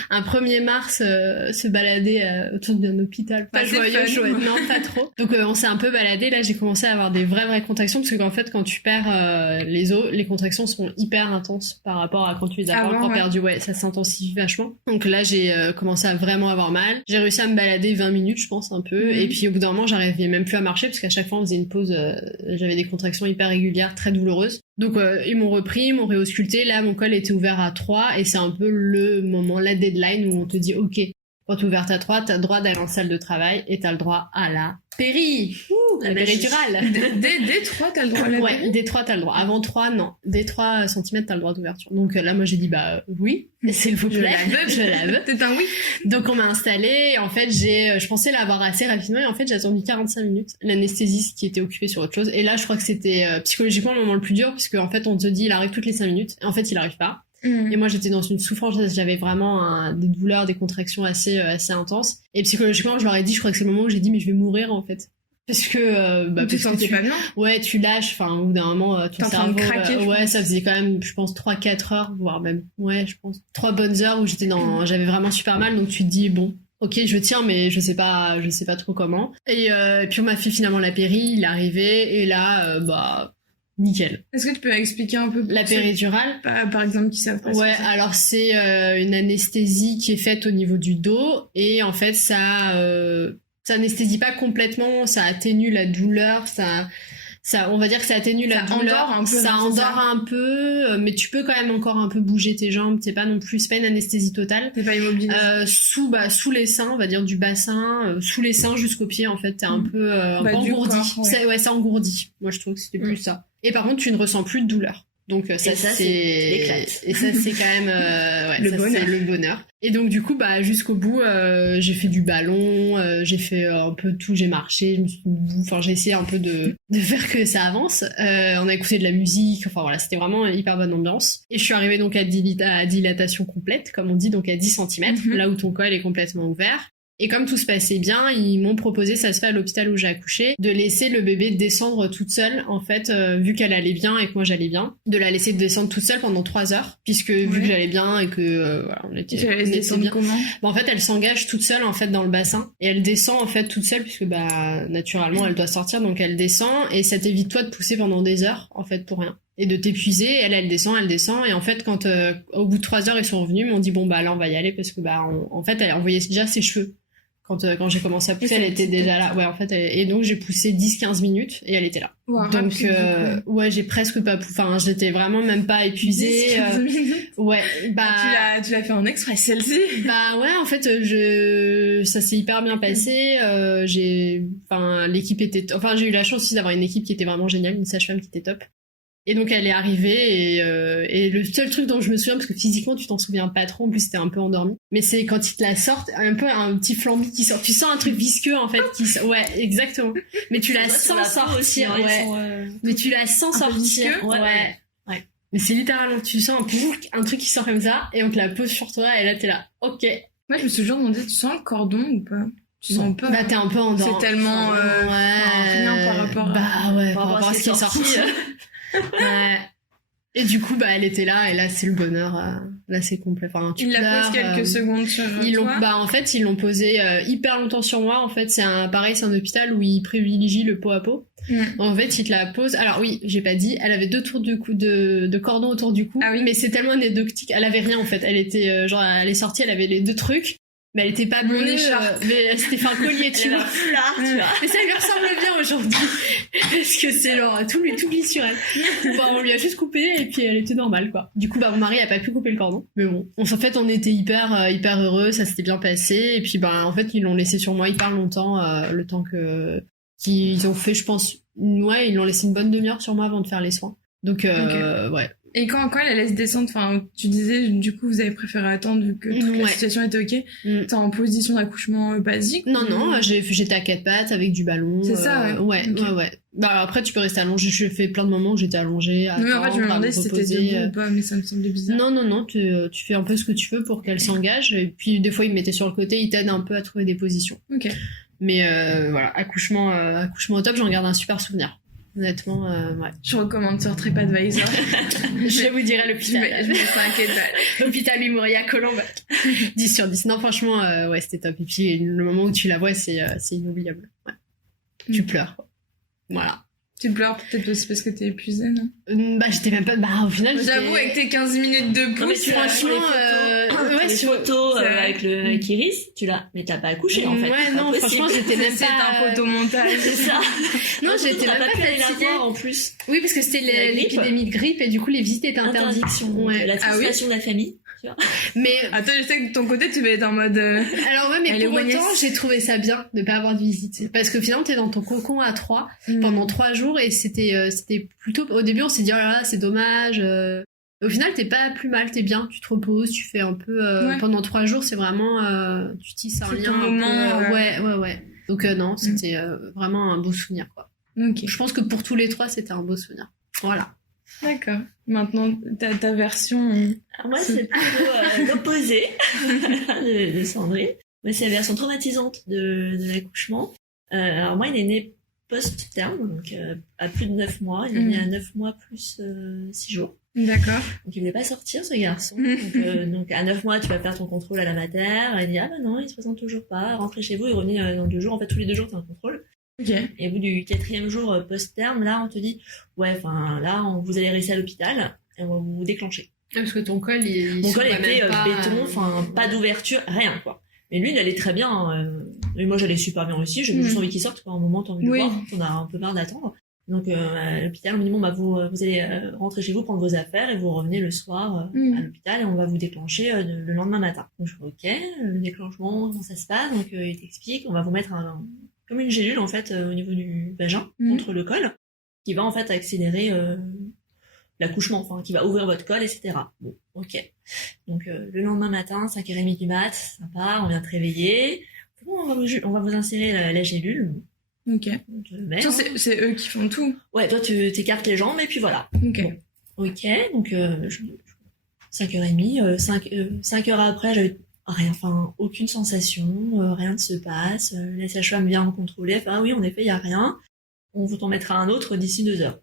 Un 1er mars, se balader autour d'un hôpital. Pas joyeux, non, pas trop. Donc on s'est un peu baladé, là j'ai commencé à avoir des vraies contractions, parce qu'en fait quand tu perds les os, les contractions sont hyper intenses par rapport à quand tu les as pas encore perdues. Ouais, ça s'intensifie vachement. Donc là j'ai commencé à vraiment avoir mal. J'ai réussi à me balader 20 minutes, je pense, un peu. Et puis au bout d'un moment, j'arrivais même plus à marcher, parce qu'à chaque fois on faisait une pause, j'avais des contractions hyper régulières, très douloureuses. Donc ils m'ont repris, ils m'ont réausculté. Là mon col était ouvert à 3 et c'est un peu le moment, la deadline où on te dit ok, quand t'es ouverte à 3, t'as le droit d'aller en salle de travail et t'as le droit à la péri. La péridurale. Dès 3, t'as le droit à la péri. Ouais, dès 3, t'as le droit. Avant 3, non. Dès 3 cm, t'as le droit d'ouverture. Donc là, moi, j'ai dit, oui, c'est le populaire. Je la veux. C'est un oui. Donc on m'a installée. Et en fait, je pensais l'avoir assez rapidement. Et en fait, j'ai attendu 45 minutes. L'anesthésiste qui était occupé sur autre chose. Et là, je crois que c'était psychologiquement le moment le plus dur, puisque en fait, on te dit, il arrive toutes les 5 minutes. Et en fait, il arrive pas. Et moi j'étais dans une souffrance, j'avais vraiment des douleurs, des contractions assez intenses. Et psychologiquement, je leur ai dit, je crois que c'est le moment où j'ai dit mais je vais mourir en fait. Parce que tu te sentais pas bien. Ouais, tu lâches, enfin au bout d'un moment ton cerveau ouais, ça faisait quand même je pense 3-4 heures, voire même je pense 3 bonnes heures où j'avais vraiment super mal, donc tu te dis bon, OK, je tiens mais je sais pas trop comment. Et puis on m'a fait finalement la péri, il est arrivé et là nickel. Est-ce que tu peux expliquer un peu la péridurale, par exemple, qui savent pas? Ouais, alors c'est une anesthésie qui est faite au niveau du dos et en fait ça anesthésie pas complètement, ça atténue la douleur, ça on va dire que ça atténue la douleur, ça endort un peu, mais tu peux quand même encore un peu bouger tes jambes, c'est pas une anesthésie totale. T'es pas immobile. Sous les seins, on va dire du bassin, sous les seins jusqu'aux pieds en fait, t'es un peu engourdi. Ça engourdit. Moi je trouve que c'était plus ça. Et par contre, tu ne ressens plus de douleur. Donc ça c'est l'éclate. Et ça c'est quand même c'est le bonheur. Et donc du coup jusqu'au bout j'ai fait du ballon, j'ai fait un peu tout, j'ai marché, j'ai essayé un peu de faire que ça avance. On a écouté de la musique, enfin voilà, c'était vraiment une hyper bonne ambiance. Et je suis arrivée donc à dilatation complète, comme on dit, donc à 10 cm, là où ton col est complètement ouvert. Et comme tout se passait bien, ils m'ont proposé, ça se fait à l'hôpital où j'ai accouché, de laisser le bébé descendre toute seule, en fait, vu qu'elle allait bien et que moi j'allais bien, de la laisser descendre toute seule pendant 3 heures, puisque vu que j'allais bien et que on était bien. Comment en fait, elle s'engage toute seule en fait dans le bassin et elle descend en fait toute seule puisque naturellement elle doit sortir, donc elle descend et ça t'évite toi de pousser pendant des heures en fait pour rien. Et de t'épuiser, elle descend, et en fait quand au bout de 3 heures ils sont revenus, ils m'ont dit bon là on va y aller parce que en fait elle envoyait déjà ses cheveux. Quand j'ai commencé à pousser, elle était déjà là. Ouais, en fait, et donc j'ai poussé 10-15 minutes et elle était là. Wow, donc j'ai presque pas j'étais vraiment même pas épuisée. 10-15 minutes. Ouais, tu l'as fait en express celle-ci. Ouais, en fait ça s'est hyper bien passé. L'équipe était j'ai eu la chance aussi d'avoir une équipe qui était vraiment géniale, une sage-femme qui était top. Et donc elle est arrivée et le seul truc dont je me souviens, parce que physiquement tu t'en souviens pas trop, en plus c'était un peu endormi, mais c'est quand ils te la sortent, un peu un petit flambi qui sort, tu sens un truc visqueux en fait ouais, exactement, mais tu la sens sortir, mais tu la sens sortir, ouais. Mais c'est littéralement, tu sens un truc qui sort comme ça et on te la pose sur toi et là t'es là, ok. Moi je me suis toujours demandé, tu sens le cordon ou pas? Tu sens pas? T'es un peu endormi. C'est tellement rien par rapport par rapport à ce qui est sorti. Ouais. Et du coup elle était là et là c'est le bonheur, là c'est complet, tu ils pleures, la posent quelques secondes sur toi. En fait ils l'ont posé hyper longtemps sur moi. En fait c'est un hôpital où ils privilégient le pot à pot. En fait ils te la posent, alors oui j'ai pas dit, elle avait 2 tours de cordon autour du cou. Mais c'est tellement anecdotique, elle avait rien en fait, elle était elle est sortie, elle avait les 2 trucs. Mais elle était pas bleue, mais c'était fait un collier, tu vois. Foulard, tu vois. Mais ça lui ressemble bien aujourd'hui. Parce que c'est tout glisse sur elle. On lui a juste coupé et puis elle était normale, quoi. Du coup, mon mari a pas pu couper le cordon. Mais bon. En fait, on était hyper heureux, ça s'était bien passé. Et puis, en fait, ils l'ont laissé sur moi hyper longtemps, le temps qu'ils ont fait, je pense, ils l'ont laissé une bonne demi-heure sur moi avant de faire les soins. Donc, ouais. Et quand elle laisse descendre, tu disais, du coup, vous avez préféré attendre vu que toute la situation était ok. T'es en position d'accouchement basique? Non, j'étais à 4 pattes avec du ballon. C'est ça, ouais. Ouais. Après, tu peux rester allongé. J'ai fait plein de moments où j'étais allongée. Mais en fait, je me demandais si c'était debout ou pas, mais ça me semblait bizarre. Non, tu fais un peu ce que tu veux pour qu'elle s'engage. Et puis, des fois, ils me mettaient sur le côté, ils t'aident un peu à trouver des positions. Ok. Mais voilà, accouchement au top, j'en garde un super souvenir. Honnêtement, ouais. Je recommande sur TripAdvisor. Je vous dirai l'hôpital. Je mets 5 étoiles. Hôpital Memoria Colombe. 10 sur 10. Non, franchement, ouais, c'était top. Et puis, le moment où tu la vois, c'est inoubliable. Ouais. Tu pleures. Voilà. Tu pleures peut-être aussi parce que t'es épuisée, non? Bah, j'étais même pas. Bah, au final, j'avoue, avec tes 15 minutes de Non, mais pouce, tu franchement, les photos avec Iris, mais t'as pas accouché en fait. Ouais, non, franchement, j'étais même c'est pas. un photomontage. C'est ça. Non, j'étais même pas pu aller la fatiguée. voir en plus. Oui, parce que c'était La grippe. l'épidémie de grippe et du coup, les visites étaient interdites. Interdiction. Ouais. La frustration de la famille. Tu vois. Mais Attends, je sais que de ton côté, tu vas être en mode. alors ouais, mais Elle est pour wagneuse. autant, j'ai trouvé ça bien de pas avoir de visite, parce que finalement, t'es dans ton cocon à 3 pendant 3 jours et c'était plutôt. Au début, on s'est dit oh là là, c'est dommage. Au final, t'es pas plus mal, t'es bien, tu te reposes, tu fais un peu Ouais. pendant 3 jours, c'est vraiment tu tisses un C'est lien ton un moment, peu, ouais. Donc non, c'était vraiment un beau souvenir quoi. Ok, Je pense que pour tous les 3, c'était un beau souvenir. Voilà. d'accord. Maintenant, ta version. Alors moi, c'est plutôt l'opposé de Sandrine. Mais c'est la version traumatisante de l'accouchement. Alors moi, il est né post-terme, donc à plus de 9 mois. Il est né à 9 mois plus 6 jours. D'accord. Donc il voulait pas sortir, ce garçon. Donc à 9 mois, tu vas faire ton contrôle à la mater. Il dit, ah bah non, il se présente toujours pas. Rentrez chez vous, il revenait dans 2 jours. En fait, tous les 2 jours, t'as un contrôle. Ok. Et au bout du 4e jour post-terme, là, on te dit, ouais, enfin, là, vous allez rester à l'hôpital et on va vous déclencher. Parce que ton col, Mon col était béton, enfin, pas d'ouverture, rien, quoi. Mais lui, il allait très bien. Et moi, j'allais super bien aussi. J'avais juste envie qu'il sorte, quoi. À un moment, t'as envie de Oui. le voir. On a un peu marre d'attendre. Donc, à l'hôpital, on me dit, bon, bah, vous allez rentrer chez vous, prendre vos affaires et vous revenez le soir à l'hôpital et on va vous déclencher le lendemain matin. Donc, je dis, ok, le déclenchement, comment ça se passe? Donc, il t'explique, on va vous mettre comme une gélule, en fait, au niveau du vagin, contre le col, qui va, en fait, accélérer l'accouchement, enfin, qui va ouvrir votre col, etc. Bon, ok. Donc, le lendemain matin, 5h30 du mat, sympa, on vient te réveiller. Bon, on va vous insérer la gélule. Ok. On te le met, Attends, c'est eux qui font tout. Ouais, toi, tu t'écartes les jambes et puis voilà. Ok. Bon. Ok, donc 5h30, 5 heures après, j'avais rien, enfin aucune sensation, rien ne se passe. La sage-femme vient me contrôler, enfin, ah oui, en effet, il y a rien. On vous en mettra un autre d'ici 2 heures.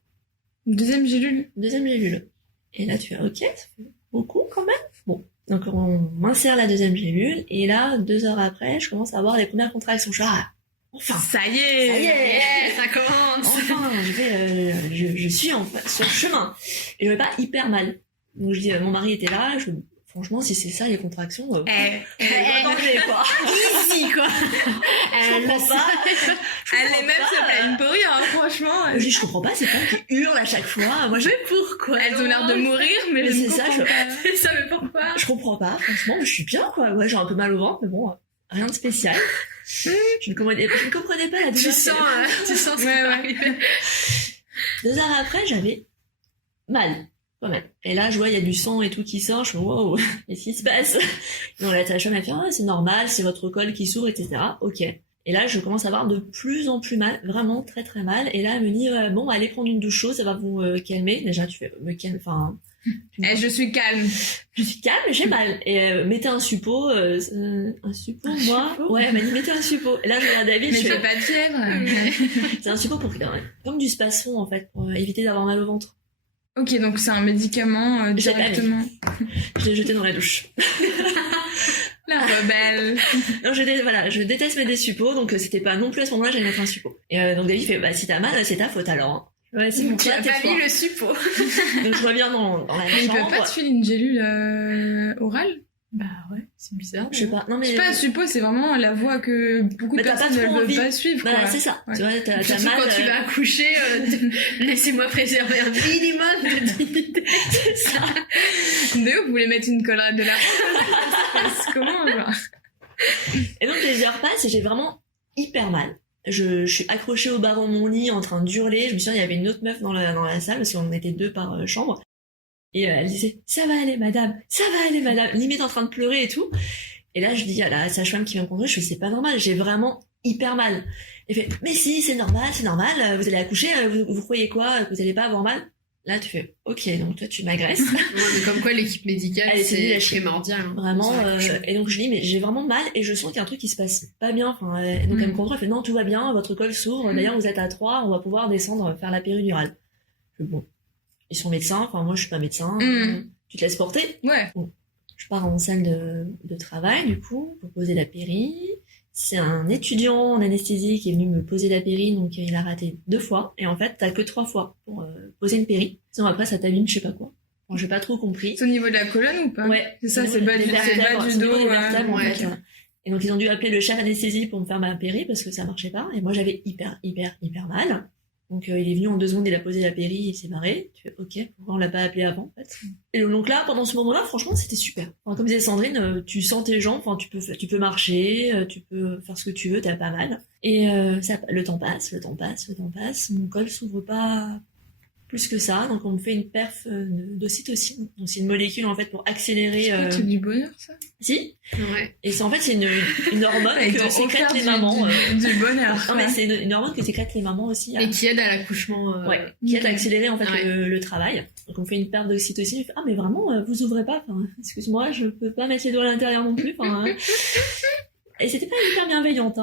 Deuxième gélule. Deuxième gélule. Et là, tu fais ok, ça fait beaucoup quand même. Bon, donc on m'insère la deuxième gélule et là, 2 heures après, je commence à avoir les premières contractions. Je suis enfin, Ça y est. ça y est, ça commence. enfin, je suis sur le chemin. Et j'avais pas hyper mal. Donc je dis, mon mari était là, franchement, si c'est ça, les contractions, on doit t'enlever, quoi. Easy quoi. Je comprends pas. Les mêmes se plaignent pour rien, hein, franchement. Je dis, je comprends pas, c'est pas qui hurle à chaque fois. Moi, Mais pourquoi? Elles ont l'air de mourir, mais Mais je ne c'est ça, comprends pas. C'est ça, mais pourquoi? je comprends pas, franchement, mais je suis bien, quoi. Ouais, j'ai un peu mal au ventre, mais bon, rien de spécial. Je ne comprenais pas la douleur. Tu sens ça Ouais. arriver. 2 heures après, j'avais mal, quand même. Et là, je vois, il y a du sang et tout qui sort. Je me dis, wow, qu'est-ce qui se passe? Donc la sage-femme m'a fait, ah, c'est normal, c'est votre col qui s'ouvre, etc. Ok. Et là, je commence à avoir de plus en plus mal, vraiment très très mal. Et là, elle me dit, bon, allez prendre une douche chaude, ça va vous calmer. Déjà, tu fais, me calme, enfin... Je suis calme. Je suis calme, j'ai mal. Et mettez un suppôt, moi. Ouais, elle m'a dit mettez un suppôt. Et là, je regarde David, Mais je j'ai fais, pas de fièvre. c'est un suppôt pour comme du spasfon en fait, pour éviter d'avoir mal au ventre. Ok, donc c'est un médicament J'ai pas directement. Je l'ai jeté dans la douche. La rebelle. Non, je déteste mettre des suppos, donc c'était pas non plus à ce moment-là, j'allais mettre un suppôt. Et donc David fait, bah si t'as mal, c'est ta faute alors. Hein. Ouais, c'est pour Tu toi, as t'es pas fort. mis le suppôt. Donc je reviens dans la Mais il chambre. peut pas te filer une gélule orale? Bah ouais, c'est bizarre. Je sais pas. Non mais. Je sais pas, suppos, c'est vraiment la voie que beaucoup de Mais t'as pas personnes ne trop veulent envie. pas suivre. Voilà, quoi. c'est ça. Ouais. Tu vois, t'as Surtout mal. quand tu vas accoucher, laissez-moi préserver un minimum de dignité. C'est ça. D'ailleurs, vous voulez mettre une collerette de la comment genre? Et donc les heures passent et j'ai vraiment hyper mal. Je suis accrochée au barreau de mon lit en train d'hurler. Je me souviens, il y avait une autre meuf dans la salle parce qu'on était 2 par chambre. Et elle disait, ça va aller madame, limite en train de pleurer et tout. Et là je dis à la sage-femme qui vient me conduire, je fais c'est pas normal, j'ai vraiment hyper mal. Elle fait, mais si, c'est normal, vous allez accoucher, vous croyez quoi, que vous allez pas avoir mal? Là, tu fais, ok, donc toi, tu m'agresses. Ouais, mais comme quoi, l'équipe médicale, Elle s'est dit, c'est primordial. Hein, vraiment. Et donc, je dis, mais j'ai vraiment mal et je sens qu'il y a un truc qui se passe pas bien. Enfin, donc, elle me contrôle, elle fait, non, tout va bien, votre col s'ouvre. D'ailleurs, vous êtes à 3, on va pouvoir descendre faire la péridurale. Je fais, bon, ils sont médecins, enfin, moi, je suis pas médecin. Tu te laisses porter? Ouais. Bon, je pars en salle de travail, du coup, pour poser la péri. C'est un étudiant en anesthésie qui est venu me poser la péri, donc il a raté 2 fois. Et en fait, t'as que 3 fois pour poser une péri. Sinon après, ça t'abîme, je sais pas quoi. Bon, j'ai pas trop compris. C'est au niveau de la colonne ou pas? Ouais. C'est ça, c'est bas du dos. Des vertèbres, en fait. Et donc ils ont dû appeler le chef anesthésie pour me faire ma péri parce que ça marchait pas. Et moi j'avais hyper mal. Donc il est venu en 2 secondes, il a posé la péri, il s'est barré. Tu fais ok, pourquoi on l'a pas appelé avant en fait? Et donc là, pendant ce moment-là, franchement, c'était super. Enfin, comme disait Sandrine, tu sens tes jambes, enfin, tu peux marcher, tu peux faire ce que tu veux, t'as pas mal. Et le temps passe. Mon col s'ouvre pas plus que ça, donc on me fait une perf d'ocytocine. Donc c'est une molécule en fait pour accélérer. C'est pas un truc du bonheur, ça? Si. Ouais. Et c'est en fait c'est une hormone Ils que t'ont sécrètent offert les mamans. Du bonheur. Non mais c'est une hormone que sécrètent les mamans aussi. Et qui aide à l'accouchement. Qui aide à accélérer en fait Ouais. le travail. Donc on me fait une perte d'ocytocine. Je fais, ah mais vraiment vous ouvrez pas. Enfin, excuse-moi, je peux pas mettre les doigts à l'intérieur non plus. Enfin, et c'était pas hyper bienveillante.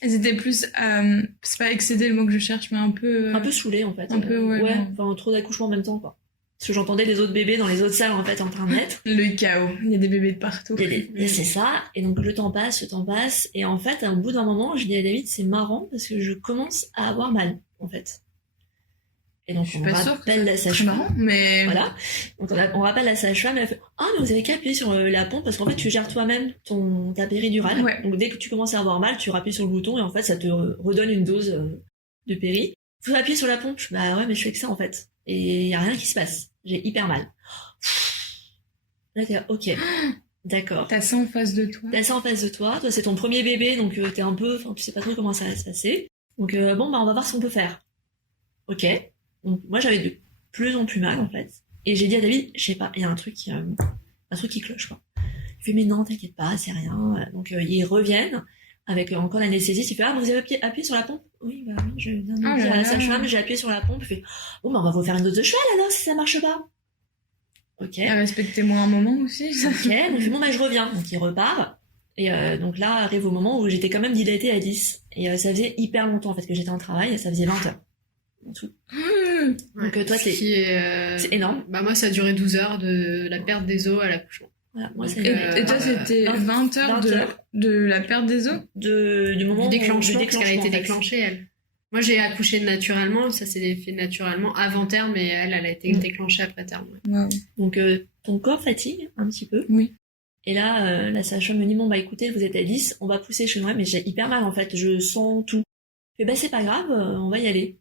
Elles étaient plus, c'est pas excédé le mot que je cherche, mais un peu. Un peu saoulée en fait. Un peu, ouais. Enfin trop d'accouchements en même temps quoi. Parce que j'entendais les autres bébés dans les autres salles en fait en train de naître. Le chaos. Il y a des bébés de partout. Et c'est ça. Et donc le temps passe. Et en fait, au bout d'un moment, je dis à David, c'est marrant parce que je commence à avoir mal, en fait. Et donc on rappelle la sage-femme. Marrant, mais voilà. Donc on rappelle la sage-femme. Elle fait, ah mais vous avez qu'à appuyer sur la pompe parce qu'en fait tu gères toi-même ta péridurale. Ouais. Donc dès que tu commences à avoir mal, tu rappuies sur le bouton et en fait ça te redonne une dose de péri. Faut appuyer sur la pompe. Bah ouais, mais je fais que ça en fait. Et y a rien qui se passe. J'ai hyper mal. Là t'es là, ok. D'accord. t'as ça en face de toi. T'as ça en face de toi. Toi, c'est ton premier bébé, donc t'es un peu, enfin, tu sais pas trop comment ça va se passer. Donc bon, bah on va voir ce qu'on peut faire. Ok. Donc moi, j'avais de plus en plus mal en fait. Et j'ai dit à David, je sais pas, il y a un truc qui cloche quoi. Il fait mais non, t'inquiète pas, c'est rien. Donc ils reviennent avec encore l'anesthésiste. Il fait ah vous avez appuyé sur la pompe. Oui bah oui, je viens de dire à la sage-femme, j'ai appuyé sur la pompe. Il fait bon bah on va vous faire une dose de cheval alors si ça marche pas. Ok. Respectez-moi un moment aussi. Ok, donc bon bah je reviens. Donc il repart. Et donc là arrive au moment où j'étais quand même dilatée à 10. Et ça faisait hyper longtemps en fait que j'étais en travail, ça faisait 20 heures. En tout. Donc toi c'est énorme. Bah moi ça a duré 12 heures de la perte des os à l'accouchement. Voilà, moi, Et toi c'était 20 heures de la perte des os du moment du déclenchement, du parce qu'elle a été en fait. déclenchée elle. Moi j'ai accouché naturellement, ça s'est fait naturellement avant terme, mais elle a été déclenchée après terme. Ouais. Wow. Donc ton corps fatigue un petit peu. Oui. Et là la sage-femme me dit bon bah écoutez vous êtes à 10, on va pousser chez moi mais j'ai hyper mal en fait, je sens tout. Et bah c'est pas grave, on va y aller.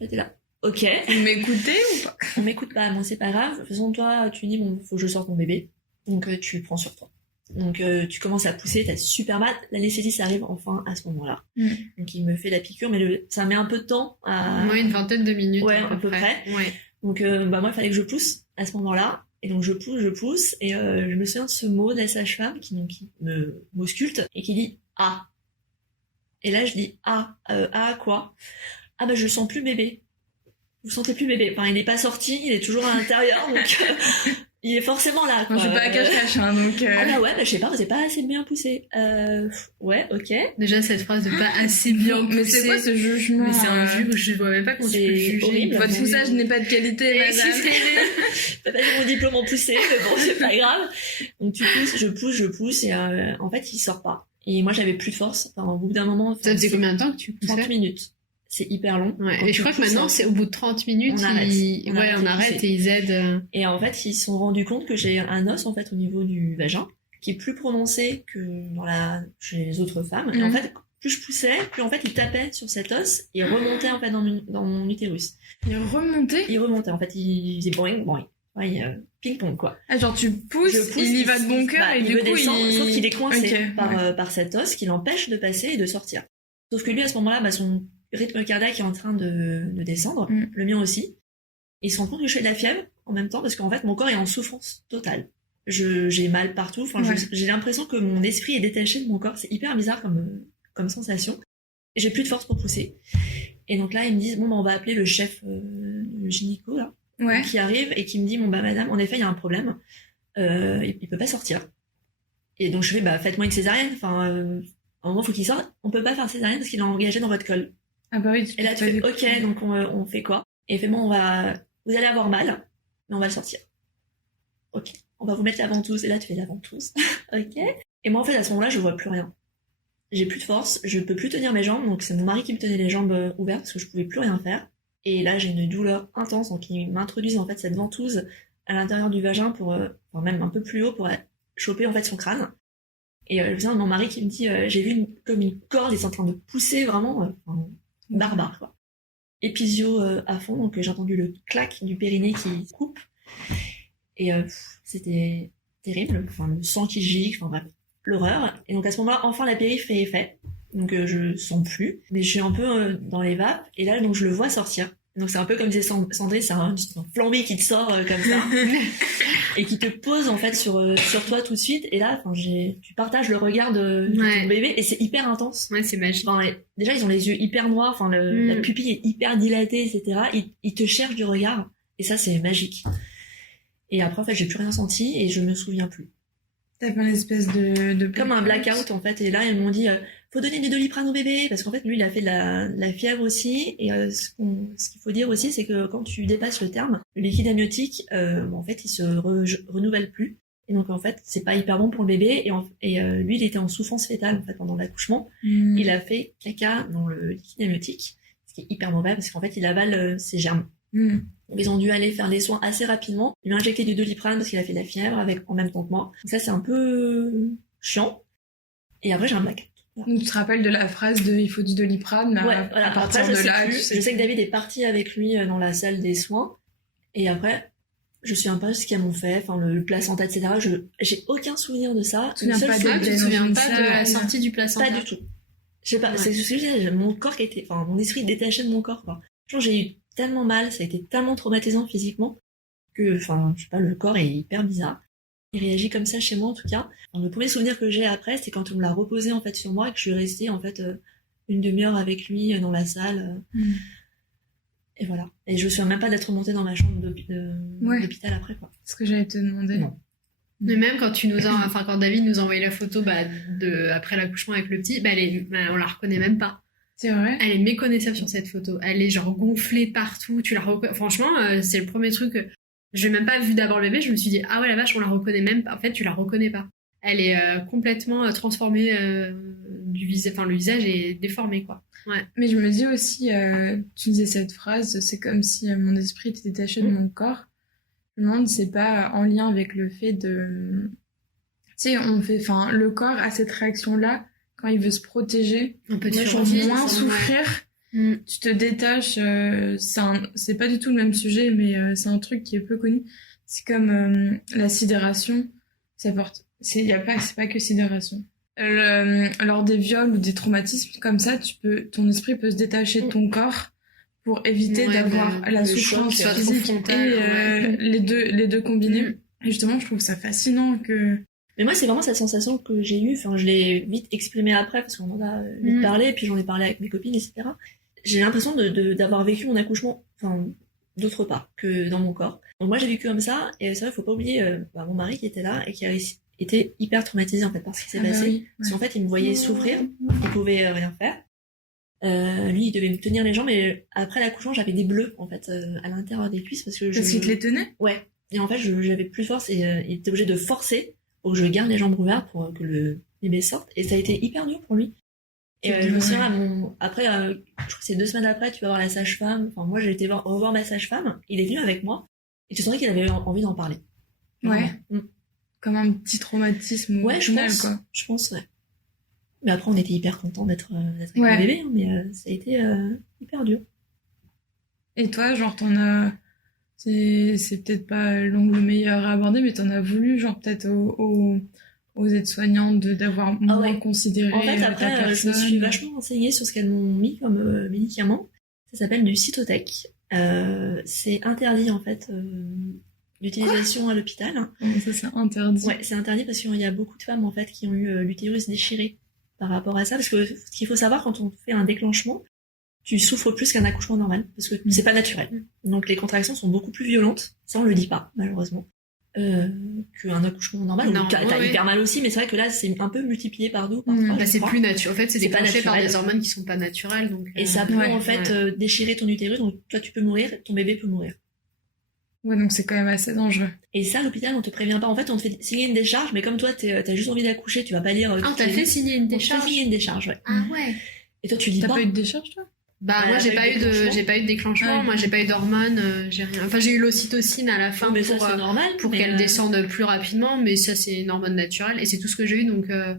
J'étais là. Ok. Vous m'écoutez ou pas? On m'écoute pas, moi c'est pas grave. De toute façon toi tu dis bon faut que je sorte mon bébé. Donc tu le prends sur toi. Donc tu commences à pousser, t'as super mal. L'anesthésiste arrive enfin à ce moment-là. Donc il me fait la piqûre, mais ça met un peu de temps à... Ouais, une vingtaine de minutes. Ouais, à peu près. Ouais. Donc bah moi il fallait que je pousse à ce moment-là. Et donc je pousse. Et je me souviens de ce mot de la sage-femme qui me m'ausculte et qui dit « Ah ». Et là je dis « Ah, quoi ?» Ah bah je sens plus bébé. Vous sentez plus bébé. Enfin il n'est pas sorti, il est toujours à l'intérieur, donc... Il est forcément là, quoi. Non, je suis pas à cache-cache, hein, donc... Ah bah ouais, bah je sais pas, vous avez pas assez bien poussé. Ouais, ok. Déjà, cette phrase de pas assez bien poussé. Mais c'est quoi ce jugement? Mais c'est un jugement, je vois même pas comment tu peux juger. Horrible. Votre poussage n'est pas de qualité, madame. T'as pas eu mon diplôme en poussé, mais bon, c'est pas grave. Donc tu pousses, je pousse, et en fait, il sort pas. Et moi, j'avais plus de force. Enfin, au bout d'un moment... Ça faisait combien de temps que tu poussais? 30 minutes. C'est hyper long. Ouais, et je crois que maintenant, c'est au bout de 30 minutes, on arrête et ils aident. Et en fait, ils se sont rendus compte que j'ai un os, en fait, au niveau du vagin, qui est plus prononcé que chez les autres femmes. Et en fait, plus je poussais, plus en fait, il tapait sur cet os et remontait, en fait, dans mon utérus. Il remontait, en fait, il faisait boing, boing. Ouais, ping-pong, quoi. Ah, genre tu pousses, il y va de bon cœur et du coup, descend, sauf qu'il est coincé okay, par cet os qui l'empêche de passer et de sortir. Sauf que lui, à ce moment-là, son rythme cardiaque est en train de descendre, le mien aussi. Et il se rend compte que je fais de la fièvre en même temps parce qu'en fait mon corps est en souffrance totale. J'ai mal partout, enfin j'ai l'impression que mon esprit est détaché de mon corps, c'est hyper bizarre comme sensation. J'ai plus de force pour pousser. Et donc là ils me disent bon bah on va appeler le chef le gynéco là. Ouais. qui arrive et qui me dit, bon bah madame, en effet, il y a un problème, il peut pas sortir. Et donc je fais, bah faites-moi une césarienne, enfin, à un moment, faut qu'il sorte, on peut pas faire césarienne parce qu'il est engagé dans votre col. Ah bah oui. Et là, tu fais, ok, donc on fait quoi? Et il fait, bon, vous allez avoir mal, mais on va le sortir. Ok, on va vous mettre la ventouse. Et là, tu fais la ventouse. Ok. Et moi, en fait, à ce moment-là, je vois plus rien. J'ai plus de force, je peux plus tenir mes jambes, donc c'est mon mari qui me tenait les jambes ouvertes parce que je pouvais plus rien faire. Et là, j'ai une douleur intense, donc ils m'introduisent en fait cette ventouse à l'intérieur du vagin pour, enfin même un peu plus haut pour choper en fait son crâne. Et je viens de mon mari qui me dit, j'ai vu comme une corde, ils sont en train de pousser vraiment, barbare quoi. Épisio à fond, donc j'ai entendu le clac du périnée qui coupe. Et c'était terrible, enfin le sang qui gicle, enfin bref, l'horreur. Et donc à ce moment-là, enfin la péri fait effet, donc je sens plus, mais je suis un peu dans les vapes, et là donc je le vois sortir. Donc c'est un peu comme disait Sandrine, c'est un flambé qui te sort comme ça, et qui te pose en fait sur toi tout de suite, et là tu partages le regard de ton bébé, et c'est hyper intense. Ouais, c'est magique. Enfin, déjà ils ont les yeux hyper noirs, enfin la pupille est hyper dilatée, etc. Ils te cherchent du regard, et ça c'est magique. Et après en fait j'ai plus rien senti, et je me souviens plus. T'as fait une espèce de comme un blackout en fait, et là ils m'ont dit faut donner des Doliprane au bébé, parce qu'en fait lui il a fait de la fièvre aussi, et ce qu'il faut dire aussi c'est que quand tu dépasses le terme, le liquide amniotique en fait il se renouvelle plus, et donc en fait c'est pas hyper bon pour le bébé, et lui il était en souffrance fétale en fait pendant l'accouchement. Il a fait caca dans le liquide amniotique, ce qui est hyper mauvais parce qu'en fait il avale ses germes. Donc ils ont dû aller faire les soins assez rapidement. Il m'a injecté du Doliprane parce qu'il a fait de la fièvre en même temps que moi. Donc ça c'est un peu chiant. Et après j'ai un blackout. Voilà. Donc tu te rappelles de la phrase de il faut du Doliprane, mais ouais, voilà. À partir après, de là, je sais que David est parti avec lui dans la salle des soins. Et après, je me souviens pas ce qu'ils m'ont fait, enfin le placenta, etc. J'ai aucun souvenir de ça. Tu te souviens pas de la sortie du placenta? Pas du tout. Je sais pas, c'est ce que je disais, mon corps mon esprit détaché de mon corps, quoi. Genre j'ai eu tellement mal, ça a été tellement traumatisant physiquement que, enfin, je sais pas, le corps est hyper bizarre. Il réagit comme ça chez moi en tout cas. Alors, le premier souvenir que j'ai après, c'est quand on me l'a reposé en fait sur moi et que je suis restée en fait une demi-heure avec lui dans la salle. Et voilà. Et je me souviens même pas d'être montée dans ma chambre d'hôpital après quoi. Ce que j'allais te demander. Non. Mais même quand quand David nous a envoyé la photo après l'accouchement avec le petit, on la reconnaît même pas. C'est vrai. Elle est méconnaissable sur cette photo. Elle est genre gonflée partout. Franchement, c'est le premier truc. Je n'ai même pas vu d'abord le bébé. Je me suis dit, ah ouais, la vache, on la reconnaît même pas. En fait, tu la reconnais pas. Elle est complètement transformée du visage. Enfin, le visage est déformé, quoi. Ouais. Mais je me dis aussi, tu disais cette phrase, c'est comme si mon esprit était détaché de mon corps. Je me demande si c'est pas en lien avec le fait de... Tu sais, le corps a cette réaction-là. Quand il veut se protéger, un peu de moins souffrir, tu te détaches. C'est pas du tout le même sujet, mais c'est un truc qui est peu connu. C'est comme la sidération. C'est pas que sidération. Lors des viols ou des traumatismes comme ça, ton esprit peut se détacher de ton corps pour éviter d'avoir la souffrance physique et les deux combinés. Et justement, je trouve ça fascinant que... Mais moi, c'est vraiment cette sensation que j'ai eue. Enfin, je l'ai vite exprimée après parce qu'on en a vite parlé, et puis j'en ai parlé avec mes copines, etc. J'ai l'impression d'avoir vécu mon accouchement, d'autre part que dans mon corps. Donc moi, j'ai vécu comme ça, et c'est vrai, faut pas oublier mon mari qui était là et qui a été hyper traumatisé en fait par ce qui s'est passé. Oui, parce qu'en fait, il me voyait souffrir, il pouvait rien faire. Lui, il devait me tenir les jambes, et après l'accouchement, j'avais des bleus en fait à l'intérieur des cuisses parce qu'il te les tenait. Ouais. Et en fait, j'avais plus de force, et il était obligé de forcer pour que je garde les jambes ouvertes pour que le bébé sorte, et ça a été hyper dur pour lui. Et je me souviens après, je crois que c'est 2 semaines après, tu vas voir la sage-femme. Enfin, moi j'ai été revoir ma sage-femme, il est venu avec moi, et tu sentais qu'il avait envie d'en parler. Ouais. Comme un petit traumatisme. Ouais, je pense, ouais. Mais après, on était hyper contents d'être avec le bébé, mais ça a été hyper dur. Et toi, genre, c'est peut-être pas l'angle meilleur à aborder, mais t'en as voulu, genre, peut-être aux aides-soignantes d'avoir moins considéré. En fait, après, je me suis vachement renseignée sur ce qu'elles m'ont mis comme médicament. Ça s'appelle du Cytotec. C'est interdit, en fait, l'utilisation à l'hôpital. Ça, c'est interdit. Ouais, c'est interdit parce qu'il y a beaucoup de femmes, en fait, qui ont eu l'utérus déchiré par rapport à ça. Parce que ce qu'il faut savoir, quand on fait un déclenchement, tu souffres plus qu'un accouchement normal, parce que c'est pas naturel. Donc les contractions sont beaucoup plus violentes, ça on le dit pas, malheureusement, qu'un accouchement normal. Non, T'as hyper mal aussi, mais c'est vrai que là c'est un peu multiplié par 2, par 3. Bah, c'est plus naturel. En fait, c'est pas déclenché par naturel. des hormones qui sont pas naturelles. Donc, Et ça peut en fait déchirer ton utérus, donc toi tu peux mourir, ton bébé peut mourir. Ouais, donc c'est quand même assez dangereux. Et ça, à l'hôpital, on te prévient pas. En fait, on te fait signer une décharge, mais comme toi, t'as juste envie d'accoucher, tu vas pas lire. Ah, t'as fait signer une On te fait décharge. signer une décharge, ouais. Ah ouais. Et toi, tu dis T'as pas. pas eu de décharge, toi? Bah, Elle moi, a j'ai pas pas eu eu de déclenchement. j'ai pas eu de déclenchement. Ouais. Moi, j'ai pas eu d'hormones, j'ai rien. Enfin, j'ai eu l'ocytocine à la fin Mais ça, pour, c'est normal. pour mais, qu'elle descende plus rapidement, mais ça, c'est une hormone naturelle et c'est tout ce que j'ai eu, donc, ouais,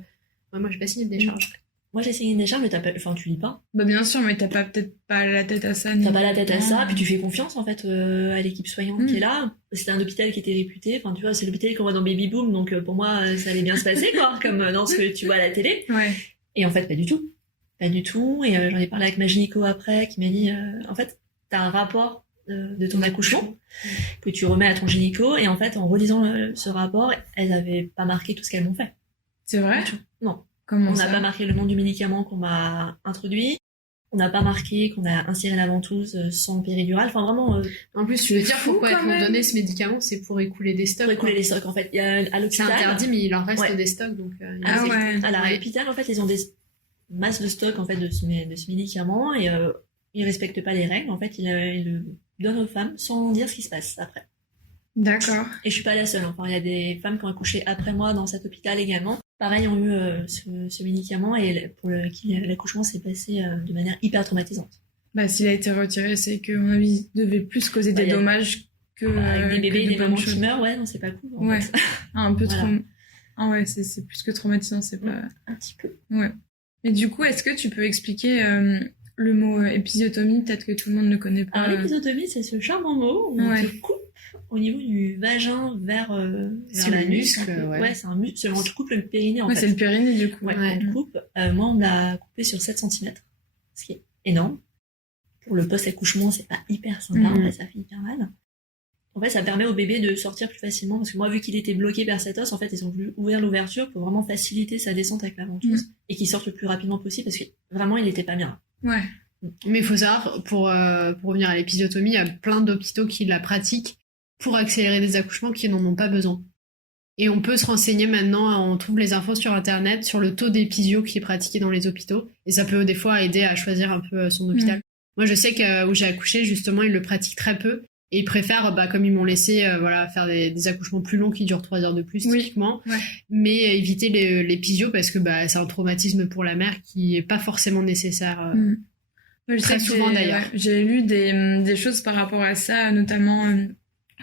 moi, j'ai pas signé de décharge. Moi, j'ai signé une décharge, mais tu lis pas. Bah bien sûr, mais t'as pas peut-être pas la tête à ça. T'as pas la tête à ça, puis tu fais confiance, en fait, à l'équipe soignante qui est là. C'était un hôpital qui était réputé. Enfin, tu vois, c'est l'hôpital qu'on voit dans Baby Boom, donc pour moi, ça allait bien se passer, quoi, comme dans ce que tu vois à la télé. Ouais. Et en fait, pas du tout. Pas du tout. Et j'en ai parlé avec ma gynéco après, qui m'a dit, en fait, t'as un rapport de ton accouchement que tu remets à ton gynéco, et en fait, en relisant ce rapport, elles avaient pas marqué tout ce qu'elles m'ont fait. C'est vrai? Non. Comment On ça? n'a pas marqué le nom du médicament qu'on m'a introduit. On n'a pas marqué qu'on a inséré la ventouse sans péridurale. Enfin, vraiment, En plus, tu veux C'est dire fou, pourquoi quand elles m'ont même. donné ce médicament, c'est pour écouler des stocks. pour écouler quoi. les stocks, en fait. Il y a, à C'est l'hôpital. interdit, mais il en reste Ouais. des stocks, donc. Ah c'est- ouais. Alors, à Ouais. l'hôpital, en fait, ils ont des masses de stock, en fait, de ce médicament, et ils respectent pas les règles. En fait, ils le donnent aux femmes sans dire ce qui se passe après. D'accord. Et je suis pas la seule. Enfin, il y a des femmes qui ont accouché après moi dans cet hôpital également. Pareil, ont eu ce médicament, et pour qui l'accouchement s'est passé de manière hyper traumatisante. Bah s'il a été retiré, c'est que mon avis devait plus causer Bah, des y a- dommages que Avec des que bébés, de des bonnes mamans choses. qui meurent, ouais, non, c'est pas cool. En Ouais. fait. Un peu Voilà. trop. Ah ouais, c'est plus que traumatisant, c'est pas. Un petit peu. Mais du coup, est-ce que tu peux expliquer le mot épisiotomie? Peut-être que tout le monde ne connaît pas. Alors, l'épisiotomie, c'est ce charmant mot où on Ouais. te coupe au niveau du vagin vers C'est le l'anus, muscle, un peu. ouais. C'est un muscle. On te coupe le périnée, en Ouais, fait. c'est le périnée du coup. Ouais, Ouais. on te coupe. Moi, on me l'a coupé sur 7 cm, ce qui est énorme. Pour le post-accouchement, c'est pas hyper sympa, en fait, ça fait hyper mal. En fait, ça permet au bébé de sortir plus facilement, parce que moi, vu qu'il était bloqué vers cet os, en fait, ils ont voulu ouvrir l'ouverture pour vraiment faciliter sa descente avec la ventouse, et qu'il sorte le plus rapidement possible, parce que vraiment, il était pas bien. Ouais. Mais il faut savoir, pour revenir à l'épisiotomie, il y a plein d'hôpitaux qui la pratiquent pour accélérer des accouchements qui n'en ont pas besoin. Et on peut se renseigner maintenant, on trouve les infos sur internet, sur le taux d'épisio qui est pratiqué dans les hôpitaux. Et ça peut des fois aider à choisir un peu son hôpital. Moi, je sais que où j'ai accouché, justement, ils le pratiquent très peu. Et ils préfèrent, comme ils m'ont laissé, faire des accouchements plus longs qui durent 3 heures de plus, Oui. typiquement. Ouais. Mais éviter l'épisio parce que c'est un traumatisme pour la mère qui est pas forcément nécessaire. Je Très sais que souvent, d'ailleurs. J'ai lu des choses par rapport à ça, notamment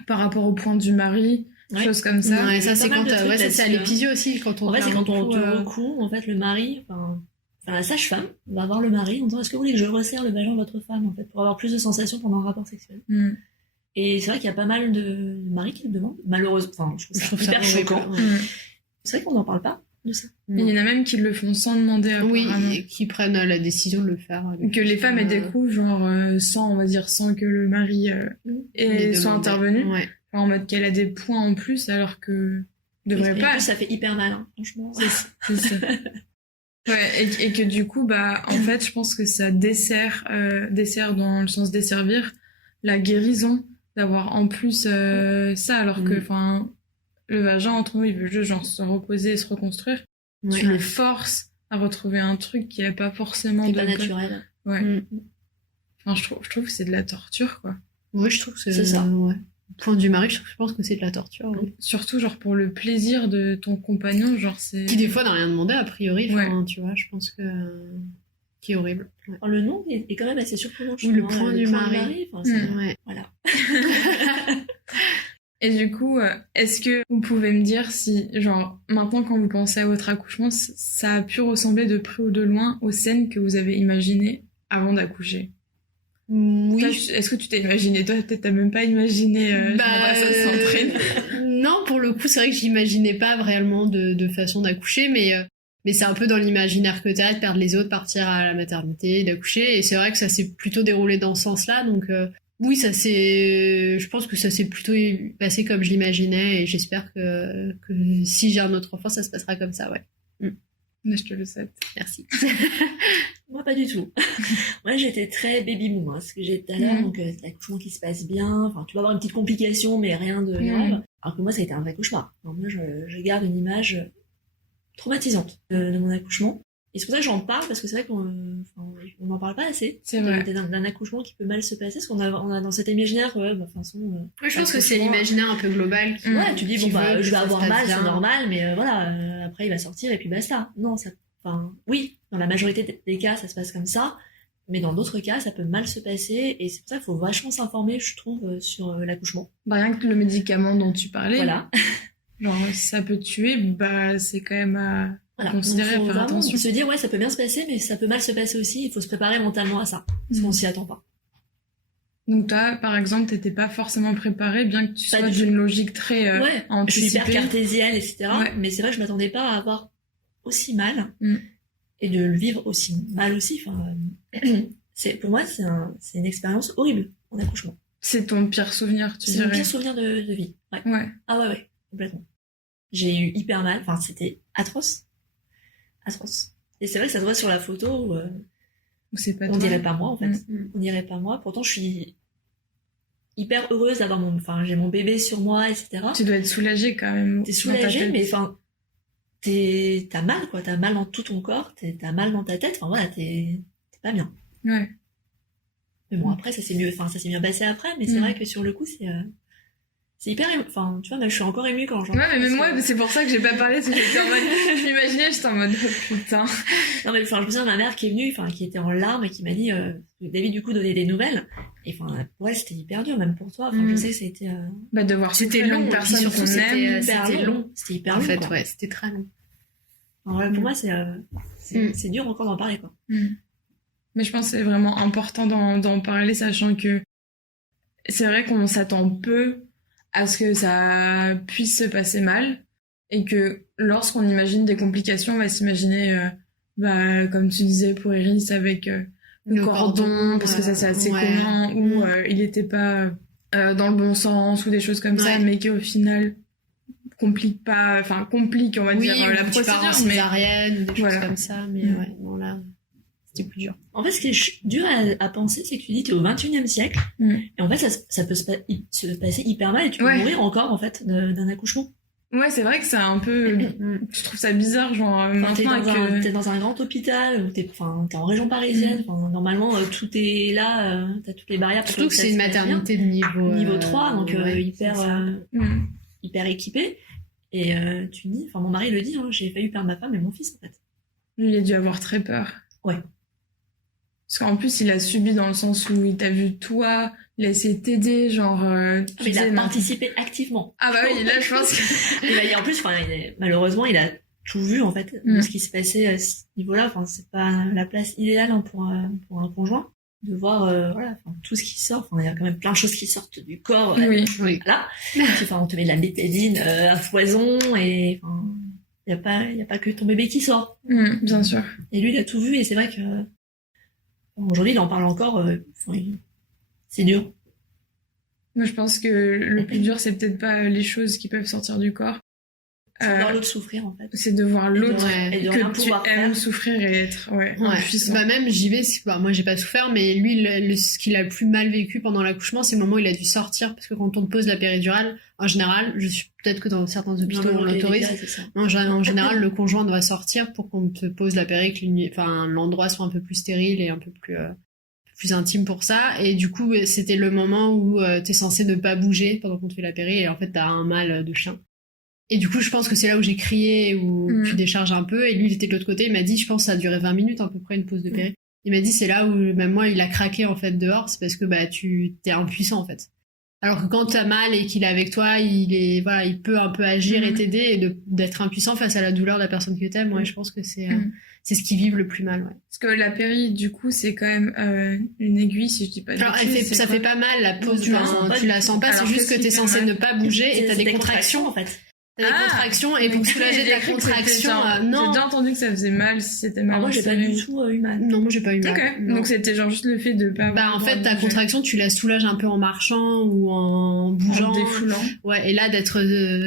par rapport au point du mari, Ouais. choses comme ça. Ouais, ça Pas c'est mal quand de trucs ça c'est à là-dessus, l'épisio aussi quand on En fait, fait c'est un quand on coup, te recoue, en fait, le mari, enfin, la sage-femme va voir le mari en disant: est-ce que vous voulez que je resserre le vagin de votre femme, en fait, pour avoir plus de sensations pendant un rapport sexuel. Mm. Et c'est vrai qu'il y a pas mal de maris qui le demandent, malheureusement. Enfin, je trouve ça hyper horrible. choquant. Ouais. Mm. C'est vrai qu'on n'en parle pas de ça. Et il y en a même qui le font sans demander Oui, apparemment. et qui prennent la décision de le faire. Que les femmes aient découvrent, genre sans que le mari soit intervenu. Ouais. En mode qu'elle a des points en plus alors que devrait Et en pas. plus, ça fait hyper mal, hein, franchement. C'est ça. Ouais, et que du coup, en fait, je pense que ça dessert dans le sens desservir la guérison d'avoir en plus ça, alors que, le vagin, entre nous, il veut juste genre se reposer et se reconstruire. Ouais. Tu le forces à retrouver un truc qui n'est pas forcément C'est pas naturel. Ouais. Mm. Enfin, je trouve que c'est de la torture, quoi. Oui, je trouve que C'est ça. Ouais. Point du mari, je pense que c'est de la torture. Oui. Surtout, genre, pour le plaisir de ton compagnon, genre, c'est... Qui des fois n'a rien demandé a priori. Ouais. Tu vois, je pense que qui est horrible. Ouais. Alors, le nom est quand même assez surprenant. je Ou le trouve, point hein, du mari. enfin, c'est- Ouais. Voilà. Et du coup, est-ce que vous pouvez me dire si, genre, maintenant quand vous pensez à votre accouchement, ça a pu ressembler de près ou de loin aux scènes que vous avez imaginées avant d'accoucher? Oui. Toi, est-ce que tu t'es imaginé? Toi, peut-être t'as même pas imaginé ça s'entraîne. Non, pour le coup, c'est vrai que j'imaginais pas réellement de façon d'accoucher, mais c'est un peu dans l'imaginaire que t'as, de perdre les autres, partir à la maternité, d'accoucher, et c'est vrai que ça s'est plutôt déroulé dans ce sens-là, donc oui, je pense que ça s'est plutôt passé comme je l'imaginais, et j'espère que si j'ai un autre enfant, ça se passera comme ça, ouais. Mais je te le souhaite. Merci. Moi, pas du tout. Moi, j'étais très baby boom, hein, ce que j'ai dit tout à l'heure. Donc, l'accouchement qui se passe bien. Enfin, tu vas avoir une petite complication, mais rien de grave. Alors que moi, ça a été un vrai cauchemar. Alors, moi, je garde une image traumatisante de mon accouchement. Et c'est pour ça que j'en parle, parce que c'est vrai qu'on n'en parle pas assez. C'est vrai. D'un accouchement qui peut mal se passer, parce qu'on a dans cet imaginaire, de toute façon. Je pense que c'est l'imaginaire un peu global. Ouais, tu dis, bon, bah, je vais avoir mal, bien. c'est normal, mais voilà, après, il va sortir et puis basta. Non, oui, dans la majorité des cas, ça se passe comme ça. Mais dans d'autres cas, ça peut mal se passer. Et c'est pour ça qu'il faut vachement s'informer, je trouve, sur l'accouchement. Bah, rien que le médicament dont tu parlais. Voilà. Genre, si ça peut tuer, bah, c'est quand même à considérer, donc, à faire attention. Se dire, ouais, ça peut bien se passer, mais ça peut mal se passer aussi. Il faut se préparer mentalement à ça. Parce qu'on s'y attend pas. Donc toi, par exemple, t'étais pas forcément préparée, bien que tu sois d'une logique très anticipée. Je suis hyper cartésienne, etc. Ouais. Mais c'est vrai que je m'attendais pas à avoir aussi mal et de le vivre aussi mal aussi. Enfin, pour moi, c'est une expérience horrible en accouchement. C'est ton pire souvenir, tu dirais? C'est mon pire souvenir de vie. Ouais. Ah ouais, complètement. J'ai eu hyper mal. Enfin, c'était atroce. Et c'est vrai que ça se voit sur la photo. C'est pas on dirait pas moi en fait. On dirait pas moi. Pourtant, je suis hyper heureuse d'avoir j'ai mon bébé sur moi, etc. Tu dois être soulagée quand même. T'es soulagée, mais t'as mal quoi. T'as mal dans tout ton corps. T'as mal dans ta tête. Enfin voilà, t'es pas bien. Ouais. Mais bon, après, ça s'est bien passé après. Mais c'est vrai que sur le coup, c'est hyper ému. Enfin, tu vois, je suis encore émue quand j'en parle. Ouais, mais même moi, c'est pour ça que j'ai pas parlé, parce que j'étais en mode, je m'imaginais, j'étais en mode, oh putain. Non, mais je me souviens de ma mère qui est venue, qui était en larmes et qui m'a dit, David, du coup, donnait des nouvelles. Et ouais, c'était hyper dur, même pour toi. Enfin, je sais que c'était, de voir c'était long, personne qu'on aime. C'était long. C'était hyper long. En fait, quoi. ouais, c'était très long. Alors, pour moi, c'est dur encore d'en parler, quoi. Mais je pense que c'est vraiment important d'en parler, sachant que c'est vrai qu'on s'attend peu à ce que ça puisse se passer mal, et que lorsqu'on imagine des complications, on va s'imaginer, comme tu disais pour Iris, avec le cordon, parce que ça c'est assez commun, ou il n'était pas dans le bon sens, ou des choses comme ça, mais qu'au final complique, on va dire, la procédure. Mais césarienne, des choses comme ça, mais ouais, non là... C'était plus dur. En fait, ce qui est dur à penser, c'est que tu dis t'es au 21e siècle, et en fait, ça peut se passer hyper mal, et tu peux mourir encore, en fait, d'un accouchement. Ouais, c'est vrai que c'est un peu... Je trouve ça bizarre, genre... T'es dans un grand hôpital, ou t'es en région parisienne, normalement, tout est là, t'as toutes les barrières. Surtout que c'est une maternité de niveau 3, donc hyper équipée. Et tu dis... Enfin, mon mari le dit, j'ai failli perdre ma femme et mon fils, en fait. Lui, il a dû avoir très peur. Ouais. Parce qu'en plus, il a subi dans le sens où il t'a vu toi, il a essayé de t'aider, genre... mais il a participé activement. Ah bah oui, là, je pense que... En plus, malheureusement, il a tout vu, en fait, de ce qui se passait à ce niveau-là. Enfin, c'est pas la place idéale pour un conjoint, de voir tout ce qui sort. Enfin, il y a quand même plein de choses qui sortent du corps. Oui. Là. On te met de la bétadine à foison, et... Il y a pas que ton bébé qui sort. Bien sûr. Et lui, il a tout vu, et c'est vrai que aujourd'hui, il en parle encore. C'est dur. Moi, je pense que le plus dur, c'est peut-être pas les choses qui peuvent sortir du corps. C'est de voir l'autre souffrir, en fait. C'est de voir l'autre que tu aimes souffrir et être impuissant. Même j'y vais, moi j'ai pas souffert, mais lui, ce qu'il a le plus mal vécu pendant l'accouchement, c'est le moment où il a dû sortir, parce que quand on te pose la péridurale, en général, peut-être que dans certains hôpitaux on l'autorise, en général le conjoint doit sortir pour qu'on te pose la péri, que l'endroit soit un peu plus stérile et un peu plus intime pour ça. Et du coup, c'était le moment où t'es censé ne pas bouger pendant qu'on te fait la péri, et en fait t'as un mal de chien. Et du coup, je pense que c'est là où j'ai crié, où tu décharges un peu. Et lui, il était de l'autre côté. Il m'a dit, je pense que ça a duré 20 minutes à peu près, une pause de péri. Il m'a dit, c'est là où même moi, il a craqué en fait dehors. C'est parce que t'es impuissant en fait. Alors que quand t'as mal et qu'il est avec toi, il peut un peu agir et t'aider, et d'être impuissant face à la douleur de la personne que t'aimes. Ouais, je pense que c'est ce qui vivent le plus mal. Ouais. Parce que la péri, du coup, c'est quand même une aiguille, si je dis pas de bêtises. Ça fait pas mal la pause. Tu la sens pas. C'est juste que t'es censé ne pas bouger et t'as des contractions en fait. T'as des contractions et pour soulager ta contraction, non. J'ai déjà entendu que ça faisait mal si c'était mal. Moi, j'ai pas du tout eu mal. Non, moi j'ai pas eu mal. Ok. Non. Donc c'était genre juste le fait de pas. Bah en fait ta contraction tu la soulages un peu en marchant ou en bougeant, en défoulant. Ouais, et là d'être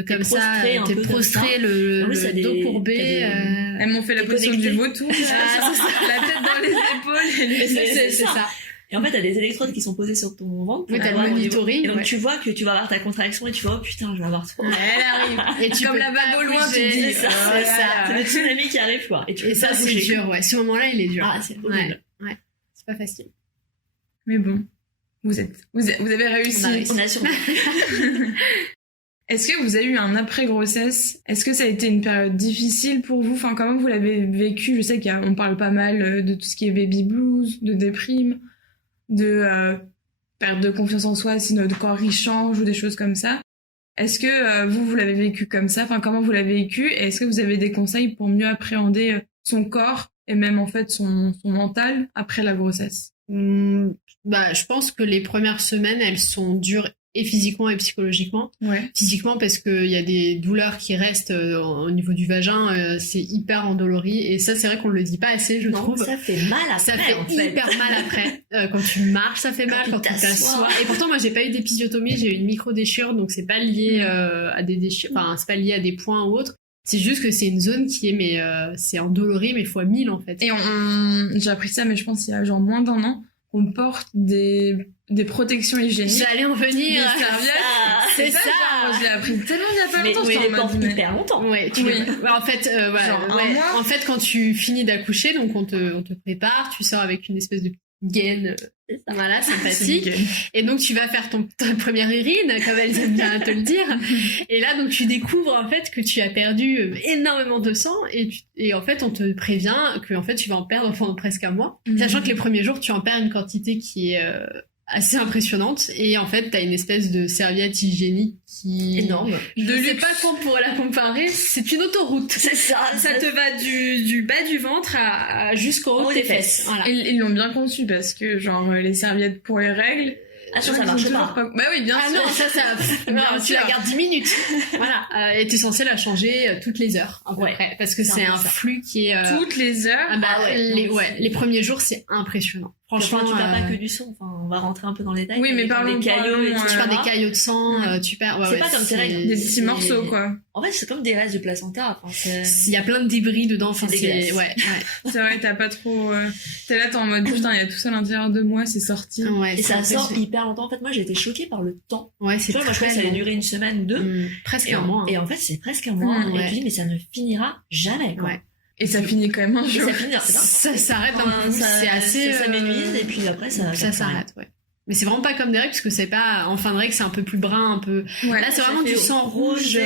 comme ça, t'es prostré, le dos courbé. Elles m'ont fait la position du vautour. La tête dans les épaules. C'est ça. Et en fait, t'as des électrodes qui sont posées sur ton ventre. Oui, t'as le monitoring. Et donc, tu vois que tu vas avoir ta contraction et tu vois, oh putain, je vais avoir trop. Elle arrive. Et tu comme la vague au loin, tu dis. C'est ça. C'est le tsunami qui arrive, quoi. Et ça, c'est dur, ouais. Ce moment-là, il est dur. Ah, c'est horrible. Ouais. C'est pas facile. Mais bon. Vous avez réussi. On a survécu. Est-ce que vous avez eu un après-grossesse? Est-ce que ça a été une période difficile pour vous? Enfin, comment vous l'avez vécu? Je sais qu'on parle pas mal de tout ce qui est baby blues, de déprime, de perte de confiance en soi si notre corps il change ou des choses comme ça. Est-ce que vous l'avez vécu comme ça? Enfin, comment vous l'avez vécu? Et est-ce que vous avez des conseils pour mieux appréhender son corps et même en fait son mental après la grossesse? Bah, je pense que les premières semaines, elles sont dures et physiquement et psychologiquement. Ouais. Physiquement parce qu'il y a des douleurs qui restent au niveau du vagin, c'est hyper endolori et ça c'est vrai qu'on le dit pas assez, je trouve. Ça fait mal après. Ça fait hyper mal après. Quand tu marches, ça fait mal. Quand tu t'assois. Et pourtant moi j'ai pas eu d'épisiotomie, j'ai eu une micro déchirure, donc c'est pas lié à des déchirures, enfin c'est pas lié à des points ou autre. C'est juste que c'est une zone qui est c'est endolori mais fois 1000 en fait. Et j'ai appris ça, mais je pense il y a genre moins d'1 an. On porte des protections hygiéniques. J'allais en venir. Des serviettes. C'est ça. Genre, je l'ai appris tellement il y a pas longtemps. Mais les portes hyper longtemps. Ouais, en fait, en fait, quand tu finis d'accoucher, donc on te prépare, tu sors avec une espèce de gaine, voilà, sympathique. Et donc tu vas faire ta première urine, comme elles aiment bien te le dire. Et là, donc tu découvres en fait que tu as perdu énormément de sang et en fait on te prévient que en fait tu vas en perdre pendant presque un mois, sachant que les premiers jours tu en perds une quantité qui est assez impressionnante et en fait t'as une espèce de serviette hygiénique qui énorme. Je sais pas comment on pourrait la comparer, c'est une autoroute. C'est ça. Ça te va du bas du ventre jusqu'au haut de tes fesses. Voilà. Ils l'ont bien conçu parce que genre les serviettes pour les règles. Ah, ça marche pas. Bah oui, bien sûr. Ah non, ça tu la gardes 10 minutes. Voilà. Et t'es censé la changer toutes les heures, à peu près. Parce que c'est un flux qui est... Toutes les heures? Les premiers jours, c'est impressionnant. Franchement, tu perds pas que du sang. Enfin, on va rentrer un peu dans les détails. Oui, mais parlons des caillots. Tu perds des caillots de sang, tu perds... c'est pas comme tes règles. Des petits morceaux, quoi. En fait, c'est comme des restes de placenta. Enfin, il y a plein de débris dedans. Enfin, c'est... Ouais. C'est vrai, t'as pas trop... T'es là, t'es en mode, putain, il y a tout ça à l'intérieur de moi, c'est sorti. Ouais, et ça sort hyper longtemps. En fait, moi, j'ai été choquée par le temps. Ouais, c'est très long. Moi, je crois que ça allait durer une semaine ou deux. Presque un mois. Et en fait, c'est presque un mois. Et tu dis, mais ça ne finira jamais, quoi. Ouais. Et ça finit quand même un jour. Ça s'arrête un peu. C'est assez... Ça m'énuise et puis après, ça s'arrête, ouais. Mais c'est vraiment pas comme des règles, parce que c'est pas, en fin de règle, c'est un peu plus brun, un peu... Ouais, là, c'est vraiment du sang rouge,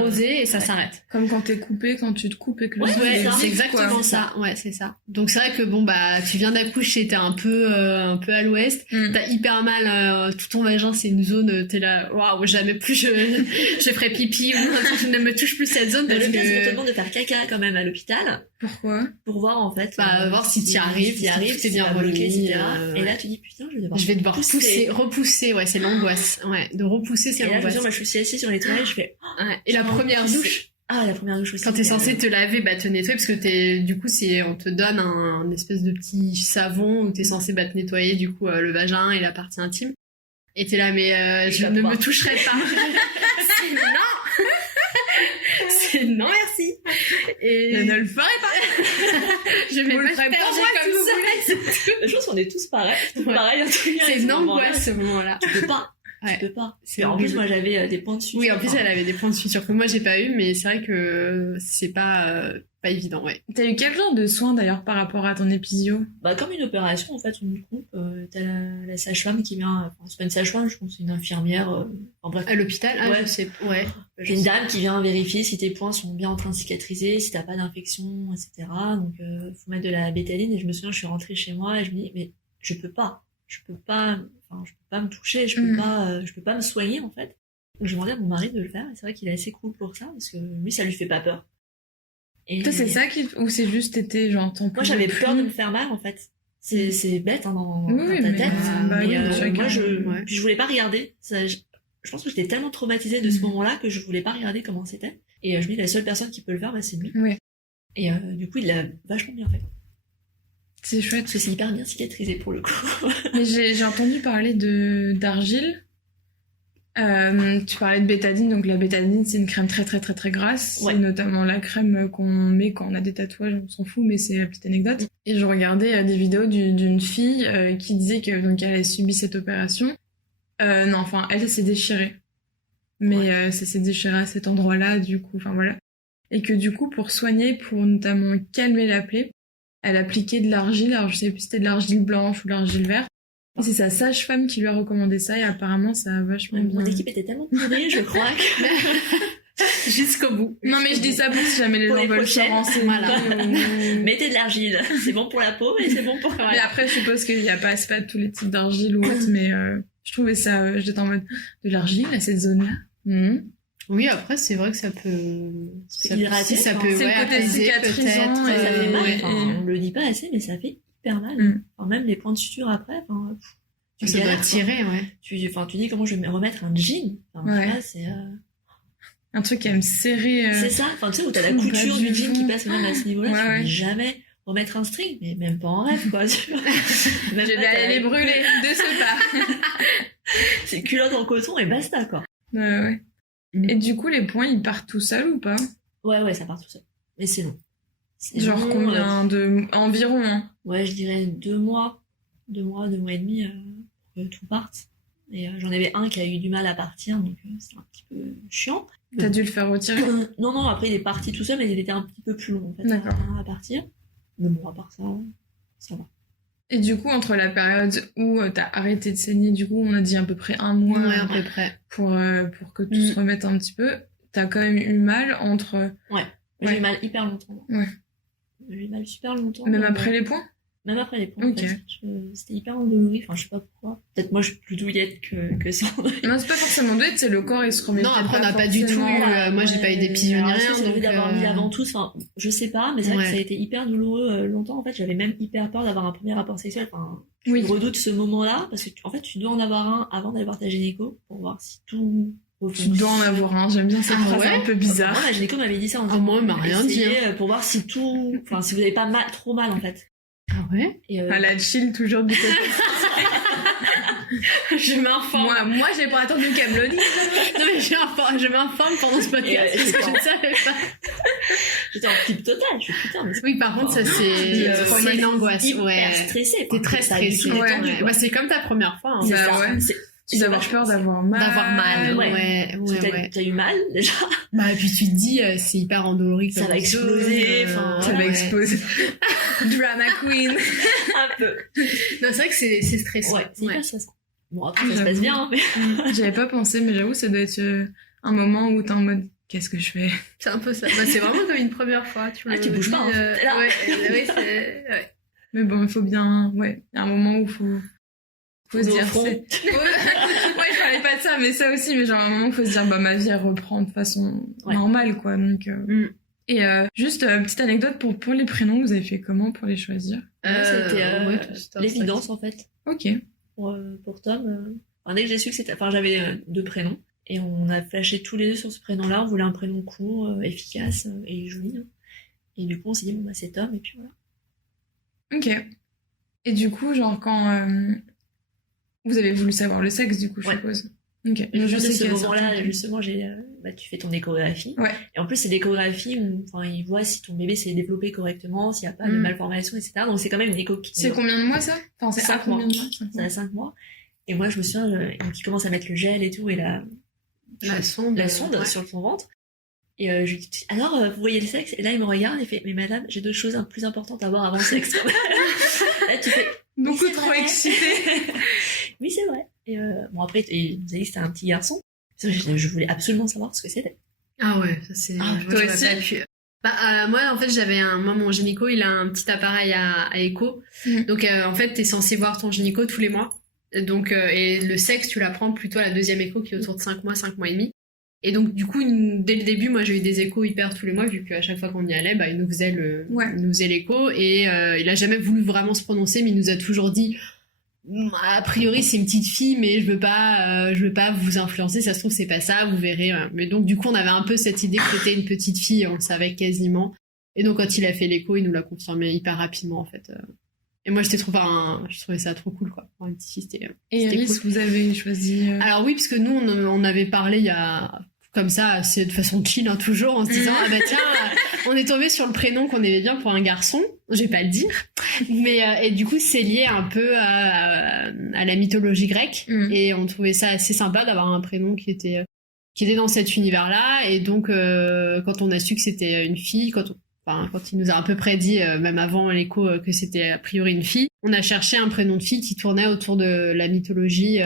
rosé, et ça s'arrête. Comme quand t'es coupé, quand tu te coupes et que le sang c'est exactement ça. Ouais, c'est ça. Donc c'est vrai que bon, bah, tu viens d'accoucher, t'es un peu à l'ouest, t'as hyper mal, tout ton vagin, c'est une zone, t'es là, waouh, jamais plus je ferai pipi, ou je ne me touche plus cette zone. Parce que... on te demande de faire caca quand même à l'hôpital. Pourquoi? Pour voir en fait. Voir si t'y arrives, si t'es bien bloqué, etc. Et là, tu dis putain, je vais devoir repousser, ouais, c'est l'angoisse. Ouais, de repousser, c'est l'angoisse. Et là, moi, je suis assise sur les toilettes, je fais... Et la première douche? Ah, la première douche aussi. Quand t'es censé te laver, bah, te nettoyer, parce que du coup, on te donne un espèce de petit savon où t'es censé, te nettoyer, du coup, le vagin et la partie intime. Et t'es là, mais je ne me toucherai pas. C'est non, merci. Et je ne le ferai pas. Je vais le faire comme ça. Je pense qu'on est tous pareils. C'est une angoisse, ce moment-là. Tu peux pas. Ouais. Tu peux pas. En plus, moi, j'avais des points de suture. Oui, en plus, elle avait des points de suture que moi, j'ai pas eu, mais c'est vrai que c'est pas évident, ouais. T'as eu quel genre de soins, d'ailleurs, par rapport à ton épisio? Bah, comme une opération, en fait, on nous coupe. T'as la sage-femme qui vient, c'est pas une sage-femme, je pense que c'est une infirmière, en bref. À l'hôpital? Ah, je sais, ouais. C'est une dame qui vient vérifier si tes points sont bien en train de cicatriser, si t'as pas d'infection, etc. Donc, faut mettre de la bétaline. Et je me souviens, je suis rentrée chez moi et je me dis, mais je peux pas me toucher, je peux pas me soigner, en fait. Donc, je demandais à mon mari de le faire, et c'est vrai qu'il est assez cool pour ça, parce que lui, ça lui fait pas peur. Et toi, c'est ça ou c'est juste t'étais genre moi, j'avais peur de me faire mal, en fait. C'est bête, hein, dans ta tête. Moi, je voulais pas regarder. je pense que j'étais tellement traumatisée de ce moment-là que je voulais pas regarder comment c'était. Et je me dis, la seule personne qui peut le faire, c'est lui. Ouais. Et du coup, il l'a vachement bien fait. C'est chouette. Parce que c'est hyper bien cicatrisé pour le coup. Mais j'ai entendu parler d'argile. Tu parlais de bétadine, donc la bétadine c'est une crème très très très très grasse, Ouais. c'est notamment la crème qu'on met quand on a des tatouages, on s'en fout mais c'est une petite anecdote. Et je regardais des vidéos d'une fille qui disait que donc elle avait subi cette opération. Non, enfin elle s'est déchirée, mais ça s'est déchiré à cet endroit-là du coup, enfin voilà. Et que du coup pour soigner, pour notamment calmer la plaie, elle appliquait de l'argile, alors je sais plus si c'était de l'argile blanche ou de l'argile verte. Et c'est sa sage-femme qui lui a recommandé ça et apparemment ça a vachement bien. Mon équipe était tellement pourrie, je crois que... Jusqu'au bout. Non mais je dis ça pour si jamais les Pour gens les veulent se prochaines, renseigner. voilà. Mettez de l'argile, c'est bon pour la peau et c'est bon pour... Mais après je suppose qu'il y a pas, c'est pas tous les types d'argile ou autre, mais je trouvais ça, j'étais en mode de l'argile à cette zone-là. Oui, après, c'est vrai que ça peut... hydrater, ça enfin, peut c'est le côté apaiser, cicatrisant, peut-être, Ça fait mal, ouais, enfin, on le dit pas assez, mais ça fait hyper mal. Enfin, même les points de suture après, enfin... Tu ça doit galères, tirer, ouais. tu dis comment je vais me remettre un jean. Enfin, Ouais. tu vois, c'est... Un truc qui va me serrer. C'est ça, enfin tu sais où t'as la tout le couture bas du du jean fond. qui passe même à ce niveau-là, Ouais, tu ouais. dis jamais remettre un string, mais même pas en rêve quoi. Tu vois. Même Je pas, vais t'as aller les la- brûler de ce pas. C'est culotte en coton et basta quoi. Ouais. Et du coup les points ils partent tout seuls ou pas? Ouais, ça part tout seul. Mais c'est long. C'est Genre long, combien de environ hein? Ouais, je dirais 2 mois. 2 mois et demi pour que tout parte. Et j'en avais un qui a eu du mal à partir, donc c'est un petit peu chiant. T'as dû le faire retirer? Non, après il est parti tout seul, mais il était un petit peu plus long en fait D'accord. à partir. Mais bon, à part ça, ça va. Et du coup, entre la période où t'as arrêté de saigner, du coup, on a dit à peu près un mois Ouais, à peu près. pour que tout se remette un petit peu, t'as quand même eu mal entre... J'ai Ouais. eu mal hyper longtemps. Ouais. J'ai eu mal super longtemps. Même donc, après les points? Même après les points, Ok. en fait. C'était hyper endolori, enfin je sais pas pourquoi. Peut-être moi je suis plus douillette que ça. Non, c'est pas forcément douette, c'est le corps, il se remet Non, peut-être après, on n'a pas du tout forcément. eu, moi, j'ai pas eu d'épisode ni Alors, est-ce rien, que c'est le fait donc, d'avoir mis avant tous, enfin, je sais pas, mais c'est vrai Ouais. que ça a été hyper douloureux longtemps. En fait, j'avais même hyper peur d'avoir un premier rapport sexuel. Enfin, Oui. je redoute ce moment-là parce que en fait, tu dois en avoir un avant d'aller voir ta gynéco pour voir si tout Tu dois en avoir un, j'aime bien cette Ah phrase ouais un peu bizarre. Moi, la gynéco m'avait dit ça en Ah, moi, elle m'a rien dit, essayez, pour voir si tout, enfin, si vous avez pas mal, trop mal en fait. Ah ouais? Et, À la chill, toujours du côté. Je m'informe. Moi, j'ai pas attendu qu'elle me le dise. Non, mais je m'informe pendant ce podcast. Et, parce que c'est je ne savais pas. j'étais en flip total. Je suis putain, mais Oui, par contre, ça, c'est une angoisse. hyper Ouais. stressée. T'es très stressée. Ouais. Bah, c'est comme ta première fois. Hein. C'est Bah ça. ouais. Tu dois avoir peur d'avoir mal. D'avoir mal. ouais. Ouais. T'as eu mal déjà. Bah, et puis tu te dis, c'est hyper endolori. Ça comme va exploser, zone, enfin, Ça va ouais. exploser. Drama queen. Un peu. Non, c'est vrai que c'est stressant. Ouais, c'est Ouais. hyper stressant. Bon, après, ça se passe bien, hein, mais... J'avais pas pensé, mais j'avoue, ça doit être un moment où t'es en mode qu'est-ce que je fais? C'est un peu ça. Bah, c'est vraiment comme une première fois. Tu Ah, tu bouges pas, hein. T'es là. Ouais, ouais. Mais bon, il faut bien. Ouais, il y a un moment où faut se Au dire. front. Ouais, je parlais pas de ça, mais ça aussi, mais genre à un moment où faut se dire, bah ma vie elle reprend de façon Ouais. normale, quoi. Donc. Et juste petite anecdote pour les prénoms, vous avez fait comment pour les choisir? C'était ouais, tout ça, l'évidence, en fait. Ok. Pour Tom, enfin, dès que j'ai su que c'était... Enfin, j'avais 2 prénoms. Et on a flashé tous les 2 sur ce prénom-là. On voulait un prénom court, efficace et joli. Hein. Et du coup, on s'est dit, bon, bah, c'est Tom, et puis voilà. Ok. Et du coup, genre quand vous avez voulu savoir le sexe, du coup, je Ouais. suppose. Ok. Et Je je sais sais qu'il y ce a moment-là, certains- justement, tu fais ton échographie. Ouais. Et en plus, c'est l'échographie où, enfin, ils voient si ton bébé s'est développé correctement, s'il n'y a pas de malformation, etc. Donc, c'est quand même une écho qui... C'est combien de mois ça? Enfin, c'est à 5 mois. combien de mois? 5 Ça a 5 mois. Et moi, je me souviens, donc, il commence à mettre le gel et tout, et La sonde. Ouais. sur ton ventre. Et je lui dis, alors, vous voyez le sexe? Et là, il me regarde et fait, mais madame, j'ai d'autres choses plus importantes à voir avant le sexe. Là, tu fais, Beaucoup c'est trop vrai. excitée. oui, c'est vrai. Et bon, après, il nous a dit que c'était un petit garçon. Je voulais absolument savoir ce que c'était. Ah ouais, ça c'est. Ah, je toi j'aurais aussi pas pu. Bah, moi, en fait, moi, mon gynéco, il a un petit appareil à écho. Mhm. Donc, en fait, t'es censé voir ton gynéco tous les mois. Donc, et le sexe, tu l'apprends plutôt à la deuxième écho qui est autour de 5 mois et demi. Et donc, du coup, dès le début, moi, j'ai eu des échos hyper tous les mois, vu qu'à chaque fois qu'on y allait, bah, il nous faisait l'écho. Et il a jamais voulu vraiment se prononcer, mais il nous a toujours dit, a priori c'est une petite fille, mais je veux pas vous influencer, ça se trouve c'est pas ça, vous verrez. Mais donc du coup on avait un peu cette idée que c'était une petite fille, on le savait quasiment. Et donc quand il a fait l'écho, il nous l'a confirmé hyper rapidement en fait. Et moi je trouvais ça trop cool quoi. Pour une petite fille, Et Iris, cool. vous avez choisi Alors oui, parce que nous on avait parlé il y a comme ça, c'est de façon chill hein, toujours, en se disant ah bah tiens, on est tombé sur le prénom qu'on aimait bien pour un garçon. Je vais pas le dire, mais et du coup c'est lié un peu à la mythologie grecque et on trouvait ça assez sympa d'avoir un prénom qui était dans cet univers-là. Et donc quand on a su que c'était une fille, quand il nous a un peu prédit, même avant l'écho, que c'était a priori une fille, on a cherché un prénom de fille qui tournait autour de la mythologie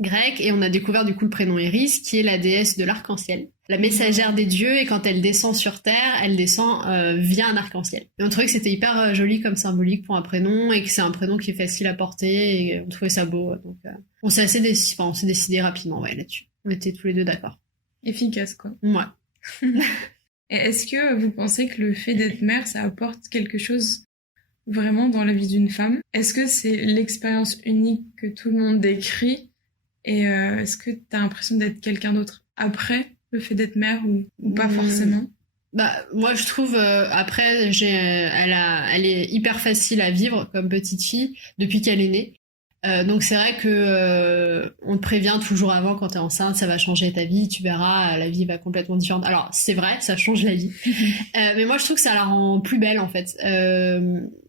grecque, et on a découvert du coup le prénom Iris, qui est la déesse de l'arc-en-ciel, la messagère des dieux, et quand elle descend sur Terre, elle descend via un arc-en-ciel. Et on trouvait que c'était hyper joli comme symbolique pour un prénom, et que c'est un prénom qui est facile à porter, et on trouvait ça beau. Donc on s'est décidé rapidement là-dessus. On était tous les deux d'accord. Efficace quoi. Ouais. Et est-ce que vous pensez que le fait d'être mère, ça apporte quelque chose vraiment dans la vie d'une femme? Est-ce que c'est l'expérience unique que tout le monde décrit? Et est-ce que t'as l'impression d'être quelqu'un d'autre après le fait d'être mère ou pas forcément? Bah moi je trouve après elle est hyper facile à vivre comme petite fille depuis qu'elle est née. Donc c'est vrai que on te prévient toujours avant, quand t'es enceinte, ça va changer ta vie, tu verras, la vie va complètement différente. Alors c'est vrai, ça change la vie, mais moi je trouve que ça la rend plus belle en fait.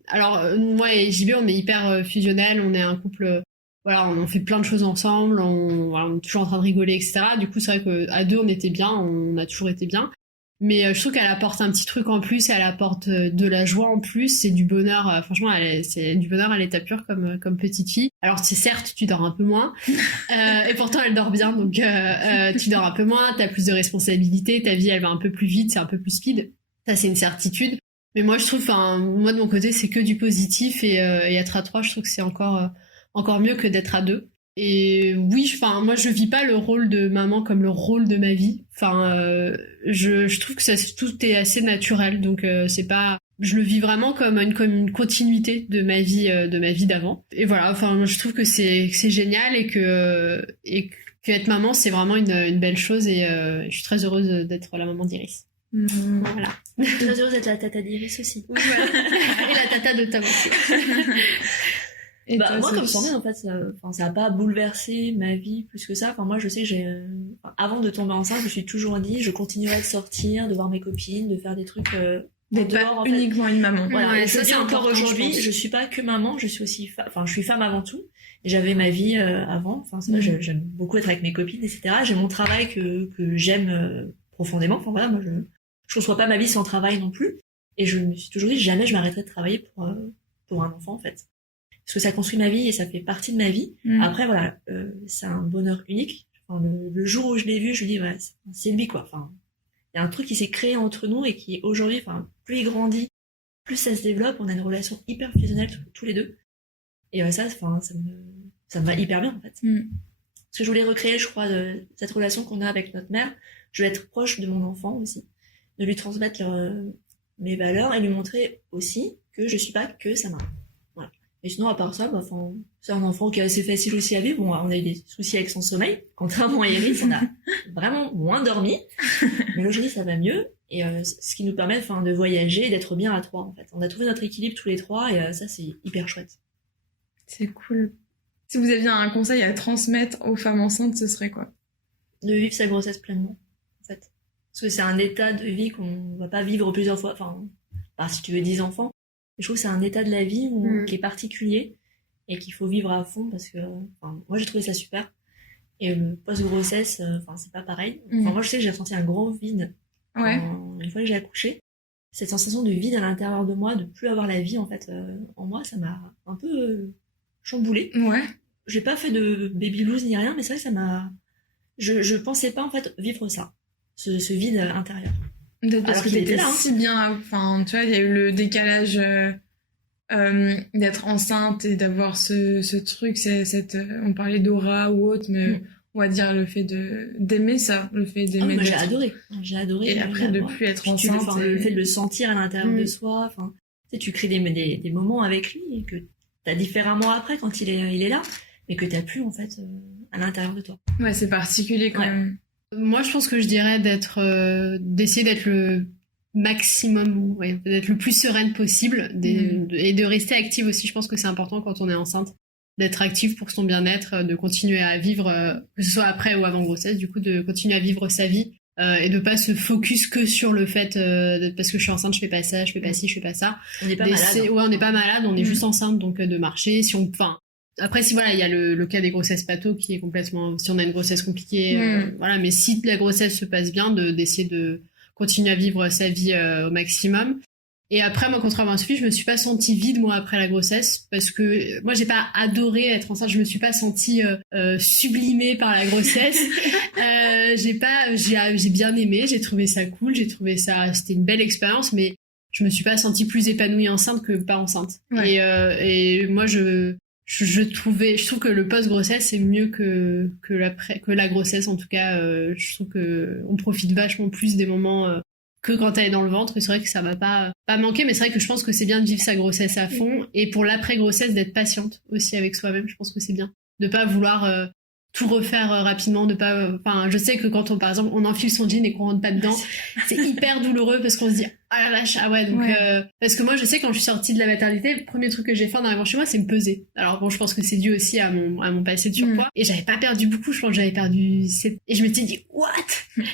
Alors moi et JB on est hyper fusionnels, on est un couple. Voilà, on fait plein de choses ensemble, on est toujours en train de rigoler, etc. Du coup, c'est vrai qu'à deux, on était bien, on a toujours été bien. Mais je trouve qu'elle apporte un petit truc en plus, elle apporte de la joie en plus, c'est du bonheur, franchement, c'est du bonheur à l'état pur comme petite fille. Alors, certes, tu dors un peu moins, et pourtant, elle dort bien, donc tu dors un peu moins, t'as plus de responsabilités, ta vie, elle va un peu plus vite, c'est un peu plus speed. Ça, c'est une certitude. Mais moi, je trouve, moi, de mon côté, c'est que du positif, et être à trois, je trouve que c'est encore mieux que d'être à deux. Et oui, moi je vis pas le rôle de maman comme le rôle de ma vie. Je trouve que tout est assez naturel, donc c'est pas. Je le vis vraiment comme une continuité de ma vie d'avant. Et voilà, je trouve que c'est génial, et que être maman c'est vraiment une belle chose, et je suis très heureuse d'être la maman d'Iris. Voilà. Je suis très heureuse d'être la tata d'Iris aussi. Oui, voilà. Et la tata de Tam aussi. Et moi, comme Sandrine, en fait, ça a pas bouleversé ma vie plus que ça. Moi, je sais que avant de tomber enceinte, je me suis toujours dit, je continuerai de sortir, de voir mes copines, de faire des trucs, d'être pas uniquement une maman. Voilà. Ouais, ça, c'est encore aujourd'hui. Je suis pas que maman, je suis aussi, je suis femme avant tout. Et j'avais ma vie, avant. J'aime beaucoup être avec mes copines, etc. J'ai mon travail que j'aime profondément. Moi, je conçois pas ma vie sans travail non plus. Et je me suis toujours dit, jamais je m'arrêterai de travailler pour un enfant, en fait. Parce que ça construit ma vie et ça fait partie de ma vie. Après, voilà, c'est un bonheur unique. Le jour où je l'ai vu, je me dis, voilà, c'est lui, quoi. Il y a un truc qui s'est créé entre nous, et qui, aujourd'hui, plus il grandit, plus ça se développe. On a une relation hyper fusionnelle tous les deux. Et ça me va hyper bien, en fait. Parce que je voulais recréer, je crois, cette relation qu'on a avec notre mère. Je voulais être proche de mon enfant aussi. De lui transmettre mes valeurs, et lui montrer aussi que je suis pas que sa maman. Et sinon, à part ça, c'est un enfant qui est assez facile aussi à vivre. Bon, on a eu des soucis avec son sommeil. Contrairement à Iris, on a vraiment moins dormi. Mais aujourd'hui, ça va mieux. Et ce qui nous permet de voyager et d'être bien à trois, en fait. On a trouvé notre équilibre tous les trois, et ça, c'est hyper chouette. C'est cool. Si vous aviez un conseil à transmettre aux femmes enceintes, ce serait quoi? De vivre sa grossesse pleinement, en fait. Parce que c'est un état de vie qu'on va pas vivre plusieurs fois. Si tu veux 10 enfants. Je trouve que c'est un état de la vie qui est particulier, et qu'il faut vivre à fond, parce que moi j'ai trouvé ça super. Et le post-grossesse, c'est pas pareil. Moi je sais que j'ai ressenti un grand vide une fois que j'ai accouché. Cette sensation de vide à l'intérieur de moi, de plus avoir la vie en fait en moi, ça m'a un peu chamboulée. Ouais. J'ai pas fait de baby blues ni rien, mais c'est vrai que ça m'a. Je pensais pas en fait vivre ça, ce vide intérieur. Peut-être parce que t'étais si bien, tu vois, il y a eu le décalage d'être enceinte et d'avoir ce truc, on parlait d'aura ou autre, mais on va dire le fait d'aimer ça, le fait d'aimer. Moi, j'ai adoré. Et après de plus être enceinte, le fait de le sentir à l'intérieur de soi, tu crées des moments avec lui, et que t'as différemment après quand il est là, mais que t'as plus en fait à l'intérieur de toi. Ouais, c'est particulier quand même. Moi, je pense que je dirais d'essayer d'être le maximum, d'être le plus sereine possible et de rester active aussi. Je pense que c'est important quand on est enceinte, d'être active pour son bien-être, de continuer à vivre, que ce soit après ou avant grossesse, du coup, de continuer à vivre sa vie et de pas se focus que sur le fait parce que je suis enceinte, je fais pas ça, je fais pas ci, je fais pas ça. On n'est pas malade. Ouais, on n'est pas malade, on est juste enceinte, donc de marcher. Après, si voilà, il y a le cas des grossesses pato qui est complètement, si on a une grossesse compliquée, voilà, mais si la grossesse se passe bien, d'essayer de continuer à vivre sa vie au maximum. Et après, moi, contrairement à Sophie, je me suis pas sentie vide, moi, après la grossesse, parce que moi, j'ai pas adoré être enceinte, je me suis pas sentie sublimée par la grossesse. J'ai bien aimé, j'ai trouvé ça cool, c'était une belle expérience, mais je me suis pas sentie plus épanouie enceinte que pas enceinte. Ouais. Et moi, je trouve que le post-grossesse c'est mieux que la grossesse. En tout cas, je trouve que on profite vachement plus des moments que quand elle est dans le ventre. Et c'est vrai que ça va pas manquer, mais c'est vrai que je pense que c'est bien de vivre sa grossesse à fond et pour l'après-grossesse d'être patiente aussi avec soi-même. Je pense que c'est bien de pas vouloir tout refaire rapidement, de pas. Enfin, je sais que quand par exemple on enfile son jean et qu'on rentre pas dedans, c'est hyper douloureux parce qu'on se dit ah la vache, ah ouais, donc parce que moi je sais quand je suis sortie de la maternité, le premier truc que j'ai fait en arrivant chez moi c'est me peser. Alors bon, je pense que c'est dû aussi à mon passé de surpoids et j'avais pas perdu beaucoup, je pense que j'avais perdu 7 et je me suis dit what,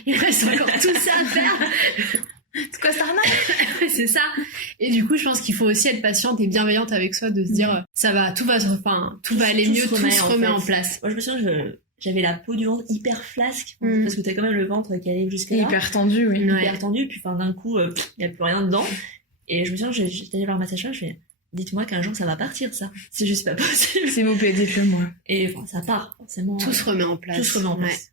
il me reste encore tout ça à faire. C'est quoi cette arnaque? C'est ça. Et du coup, je pense qu'il faut aussi être patiente et bienveillante avec soi, de se dire ça va, tout va aller mieux, tout se remet en place. Moi, je me souviens, j'avais la peau du ventre hyper flasque parce que t'as quand même le ventre qui arrive jusqu'à là. Hyper tendu, oui. Hyper tendu, puis d'un coup, il y a plus rien dedans. Et je me souviens, j'étais allée voir ma sage-femme, je fais dites-moi qu'un jour ça va partir, ça. C'est juste pas possible. C'est mon PDP, moi. Et ça part, forcément. Tout se remet en place. Tout se remet en place. Ouais.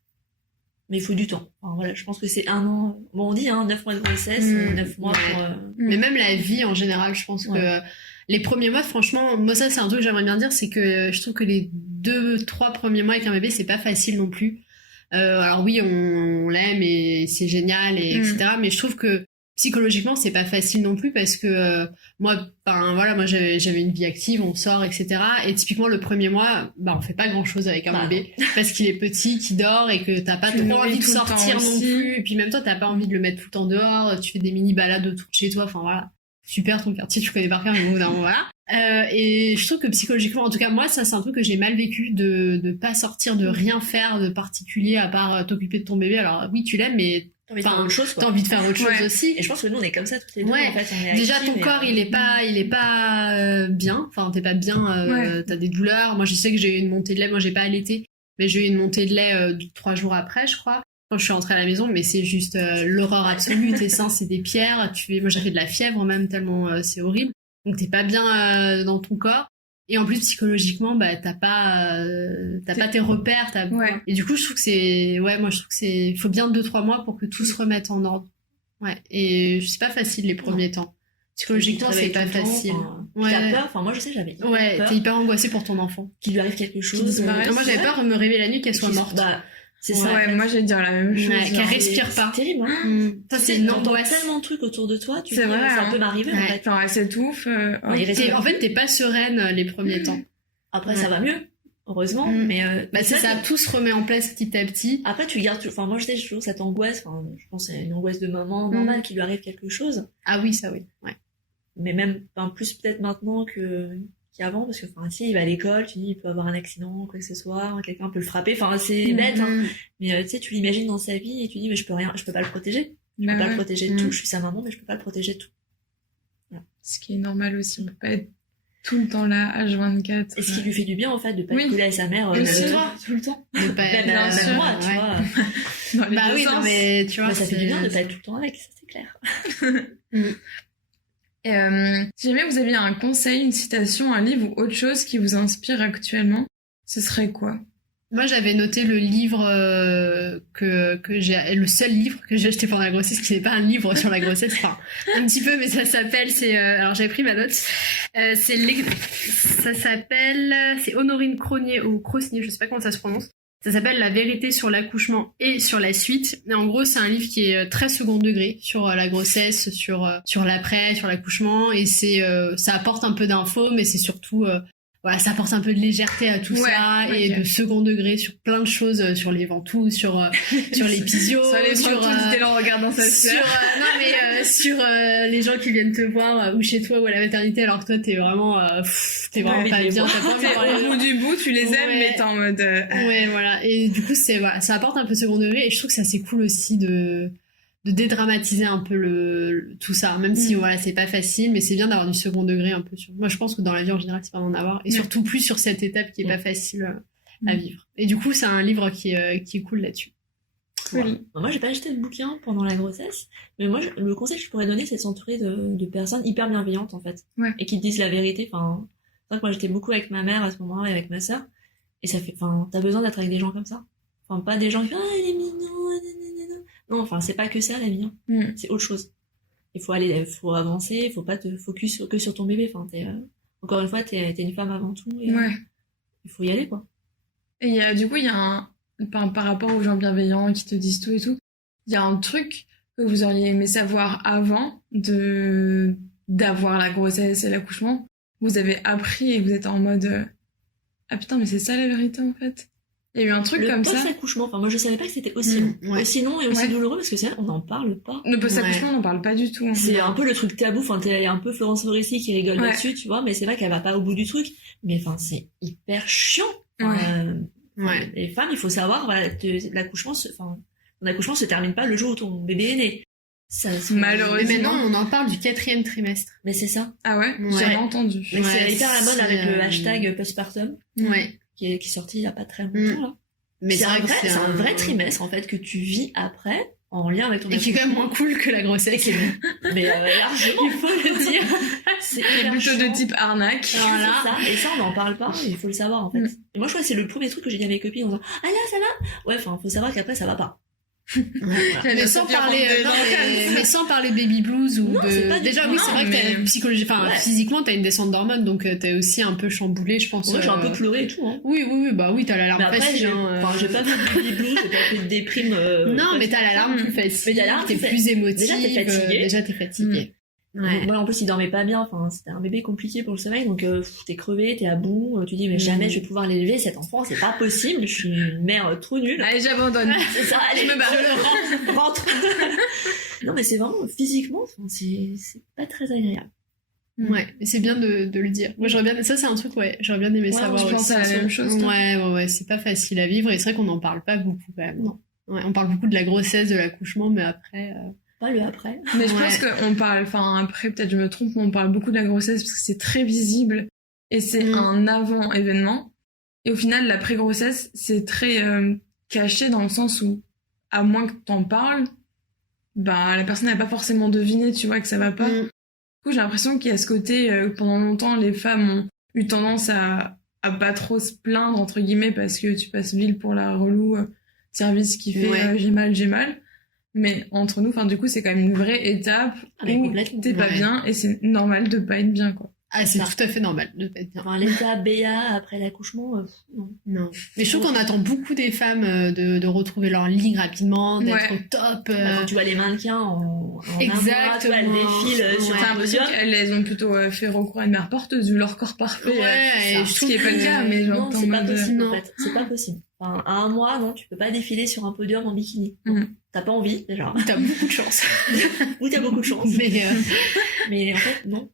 Mais il faut du temps. Enfin, voilà, je pense que c'est 1 an. Bon, on dit 9 mois de grossesse, 9 mois pour. Mais même la vie en général, je pense que les premiers mois, franchement, moi ça c'est un truc que j'aimerais bien dire, c'est que je trouve que les 2-3 premiers mois avec un bébé, c'est pas facile non plus. Alors oui, on l'aime et c'est génial et etc. Mais je trouve que psychologiquement c'est pas facile non plus parce que moi j'avais une vie active, on sort etc. Et typiquement le premier mois on fait pas grand chose avec un bébé parce qu'il est petit, qu'il dort et que t'as pas trop envie de sortir non plus, et puis même toi t'as pas envie de le mettre tout le temps dehors, tu fais des mini balades autour de chez toi, enfin voilà, super ton quartier tu connais par cœur, mais bon, voilà. Et je trouve que psychologiquement, en tout cas moi ça c'est un truc que j'ai mal vécu, de pas sortir, de rien faire de particulier à part t'occuper de ton bébé. Alors oui tu l'aimes mais t'as envie de faire autre chose aussi. Et je pense que nous on est comme ça toutes les deux en fait. Déjà ton corps il est pas bien, enfin t'es pas bien, t'as des douleurs. Moi je sais que j'ai eu une montée de lait, moi j'ai pas allaité, mais j'ai eu une montée de lait 3 jours après je crois, quand je suis rentrée à la maison, mais c'est juste l'horreur absolue. Tes seins c'est des pierres, moi j'ai fait de la fièvre même tellement c'est horrible, donc t'es pas bien dans ton corps. Et en plus psychologiquement t'as pas tes repères, et du coup je trouve que il faut bien 2-3 mois pour que tout se remette en ordre. Et c'est pas facile les premiers temps. Psychologiquement c'est pas facile. T'as peur, moi je sais j'avais peur. T'es hyper angoissée pour ton enfant, qu'il lui arrive quelque chose. Moi j'avais peur de me réveiller la nuit qu'elle soit morte. C'est ça. Ouais, moi j'allais dire la même chose. Qu'elle respire pas. C'est terrible, hein. Ça c'est une angoisse. Tellement de trucs autour de toi, c'est vrai, ça peut m'arriver en fait. Genre elle s'étouffe. En fait t'es pas sereine les premiers temps. Après ça va mieux, heureusement, mais c'est ça, tout se remet en place petit à petit. Après tu gardes, moi je sais toujours cette angoisse, je pense que c'est une angoisse de maman normale, qu'il lui arrive quelque chose. Ah oui, ça oui. Ouais. Mais même plus peut-être maintenant qu'avant, parce que si il va à l'école, tu dis il peut avoir un accident, quoi que ce soit, quelqu'un peut le frapper, c'est bête, mais tu sais, tu l'imagines dans sa vie et tu dis mais je peux pas le protéger, je peux pas le protéger de tout, je suis sa maman mais je peux pas le protéger de tout. Voilà. Ce qui est normal aussi, on peut pas être tout le temps là, H24. Et ce qui lui fait du bien en fait, de pas être collé à sa mère tout le temps. De pas être même moi, tu vois. Oui, non mais tu vois, ça fait du bien de pas être tout le temps avec, ça c'est clair. Si jamais vous aviez un conseil, une citation, un livre ou autre chose qui vous inspire actuellement, ce serait quoi? Moi, j'avais noté le livre le seul livre que j'ai acheté pendant la grossesse, qui n'est pas un livre sur la grossesse, un petit peu, mais ça s'appelle, alors j'avais pris ma note, ça s'appelle, c'est Honorine Crosnier ou Crosnier, je sais pas comment ça se prononce. Ça s'appelle La vérité sur l'accouchement et sur la suite. Et en gros, c'est un livre qui est très second degré sur la grossesse, sur l'après, sur l'accouchement. Et ça apporte un peu d'infos, mais c'est surtout voilà, ça apporte un peu de légèreté à tout ça et de second degré sur plein de choses, sur les ventouses, sur les pisios, sur les ventouses, t'es là en regardant sa sœur. Sur les gens qui viennent te voir ou chez toi ou à la maternité alors que toi t'es vraiment pas bien, t'as pas envie de parler. Au bout du bout, tu les aimes, mais t'es en mode. Ouais, voilà. Et du coup, ça apporte un peu second degré et je trouve que c'est assez cool aussi de dédramatiser un peu tout ça, même si voilà, c'est pas facile, mais c'est bien d'avoir du second degré un peu sur. Moi, je pense que dans la vie en général, c'est pas d'en avoir, et surtout plus sur cette étape qui est pas facile à vivre. Et du coup, c'est un livre qui est cool là-dessus. Cool. Moi, j'ai pas acheté de bouquin pendant la grossesse, mais moi, le conseil que je pourrais donner, c'est de s'entourer de personnes hyper bienveillantes en fait, et qui te disent la vérité. Enfin, c'est vrai que moi, j'étais beaucoup avec ma mère à ce moment-là et avec ma sœur, et ça fait, enfin, t'as besoin d'être avec des gens comme ça. Enfin, pas des gens qui elle est mignonne. Non, enfin, c'est pas que ça, la vie. C'est autre chose. Il faut avancer, il faut pas te focus que sur ton bébé. Enfin, encore une fois, t'es une femme avant tout. Et, il faut y aller, quoi. Et du coup, il y a par rapport aux gens bienveillants qui te disent tout et tout, il y a un truc que vous auriez aimé savoir avant d'avoir la grossesse et l'accouchement. Vous avez appris et vous êtes en mode ah putain, mais c'est ça la vérité en fait. Il y a eu un truc comme ça. Le post-accouchement, enfin moi je savais pas que c'était aussi long, aussi long et aussi douloureux parce que c'est vrai, on n'en parle pas. Le post-accouchement, on n'en parle pas du tout. C'est un peu le truc tabou, enfin il y a un peu Florence Foresti qui rigole là-dessus, tu vois, mais c'est vrai qu'elle va pas au bout du truc. Mais enfin c'est hyper chiant. Les femmes, il faut savoir, voilà, l'accouchement se termine pas le jour où ton bébé est né. Malheureusement. Mais maintenant, on en parle du 4e trimestre. Mais c'est ça. Ah ouais, j'avais entendu. Mais c'est hyper à la mode avec le hashtag postpartum. Qui est sorti il y a pas très longtemps, là. Mais c'est un vrai trimestre, en fait, que tu vis après, en lien avec ton accouchement. Et qui est quand même moins cool que la grossesse. Mais largement, il faut le dire. C'est plutôt de type arnaque. Voilà. C'est ça. Et ça, on n'en parle pas, il faut le savoir, en fait. Et moi, je crois que c'est le premier truc que j'ai dit à mes copines en disant, ah là, ça va? Ouais, enfin, faut savoir qu'après, ça va pas. Mais sans parler baby blues ou déjà oui, c'est vrai que t'as psychologie, enfin physiquement t'as une descente d'hormones, donc t'es aussi un peu chamboulé, je pense. Moi j'ai un peu pleuré et tout, hein. Oui, bah oui, t'as l'alarme facile. J'ai pas fait de baby blues, j'ai pas fait de déprime. Non, mais t'as l'alarme plus facile, t'es plus émotive, déjà t'es fatiguée. Moi en plus il dormait pas bien, enfin c'était un bébé compliqué pour le sommeil, donc t'es crevé, t'es à bout, tu dis mais jamais je vais pouvoir l'élever cet enfant, c'est pas possible, je suis une mère trop nulle. Allez, j'abandonne. C'est ça, allez, je me barre, rentre. Non mais c'est vraiment physiquement, c'est pas très agréable. Ouais, mais c'est bien de le dire. Moi j'aurais bien, ça c'est un truc j'aurais bien aimé savoir. Je pense à la même chose. Ouais, c'est pas facile à vivre et c'est vrai qu'on en parle pas beaucoup quand même. Non. Ouais, on parle beaucoup de la grossesse, de l'accouchement, mais après. Pas le après. Mais je pense qu'on parle, enfin après peut-être je me trompe, mais on parle beaucoup de la grossesse parce que c'est très visible et c'est un avant-événement. Et au final, la pré-grossesse, c'est très caché dans le sens où, à moins que t'en parles, bah la personne n'a pas forcément deviné, tu vois, que ça va pas. Du coup, j'ai l'impression qu'il y a ce côté, pendant longtemps, les femmes ont eu tendance à pas trop se plaindre, entre guillemets, parce que tu passes ville pour la relou service qui fait j'ai mal. Mais entre nous, enfin du coup, c'est quand même une vraie étape où t'es pas bien et c'est normal de pas être bien, quoi. Ah, c'est tout à fait normal de pas être bien. Enfin, l'état BA après l'accouchement, non. Mais je trouve qu'on attend beaucoup des femmes de retrouver leur ligne rapidement, d'être au top. Quand tu vois les mannequins en exactement, elles défilent sur un podium. Elles ont plutôt fait recours à une mère porteuse vu leur corps parfait. Et je trouve ce qui est pas le cas, mais genre non, c'est pas possible en fait. C'est pas possible. Enfin, à un mois, non, tu peux pas défiler sur un podium en bikini. T'as pas envie déjà. T'as beaucoup de chance. Ou t'as beaucoup de chance. Mais en fait, non.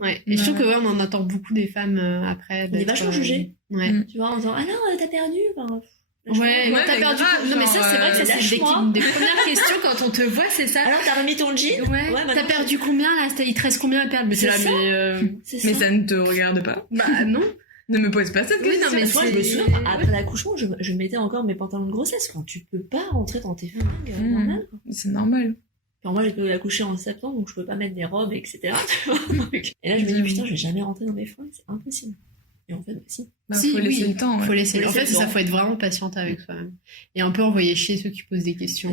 Ouais. Et je trouve que on en attend beaucoup des femmes après. On est vachement jugés. Ouais. Tu vois, en disant ah non, t'as perdu. Enfin, t'as perdu. Non, mais ça, c'est vrai que ça, c'est une des premières questions quand on te voit, c'est ça. Alors, t'as remis ton jean. Ouais. T'as perdu combien là? Il te reste combien à perdre? Mais c'est là, mais ça ne te regarde pas. Bah non. Ne me pose pas cette question. Non, mais moi, je me souviens, après l'accouchement, je mettais encore mes pantalons de grossesse. Quand tu peux pas rentrer dans tes fringues, normal. C'est normal. Moi, j'ai pu accoucher en septembre, donc je pouvais pas mettre des robes, etc. Et là, je me dis, putain, je vais jamais rentrer dans mes fringues, c'est impossible. Et en fait, si. Faut laisser le temps. Faut laisser. En fait, ça, faut être vraiment patiente avec soi-même. Et un peu envoyer chier ceux qui posent des questions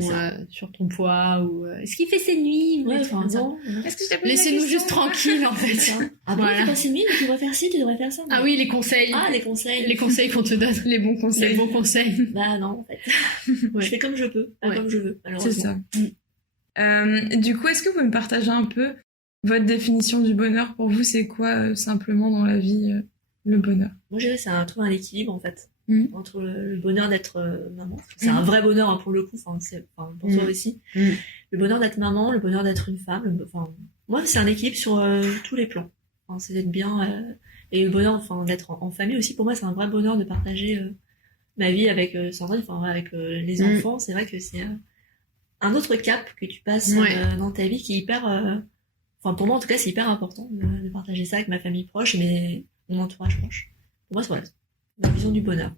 sur ton poids ou est-ce qu'il fait ses nuits? Ouais, enfin, non. Est-ce que je t'ai posé laissez-nous juste tranquilles, en fait. Ah bon, tu passes ses nuits, tu devrais faire ci, tu devrais faire ça. Ah oui, les conseils. Ah, les conseils. Les conseils qu'on te donne. Les bons conseils. Les bons conseils. Bah non, en fait. Je fais comme je peux, pas comme je veux, malheureusement. C'est ça. Du coup, est-ce que vous pouvez me partager un peu votre définition du bonheur? Pour vous, c'est quoi simplement dans la vie? le bonheur? Moi, je dirais que c'est trouver un équilibre, en fait, Mm. entre le bonheur d'être maman. C'est un vrai bonheur, hein, pour le coup, pour toi aussi. Le bonheur d'être maman, le bonheur d'être une femme. Moi, c'est un équilibre sur tous les plans. C'est d'être bien, et le bonheur, d'être en famille aussi. Pour moi, c'est un vrai bonheur de partager ma vie avec Sandrine, avec les enfants. C'est vrai que c'est un autre cap que tu passes dans ta vie qui est hyper... pour moi, en tout cas, c'est hyper important de partager ça avec ma famille proche, mais mon entourage proche. Pour moi, c'est voilà, la vision du bonheur.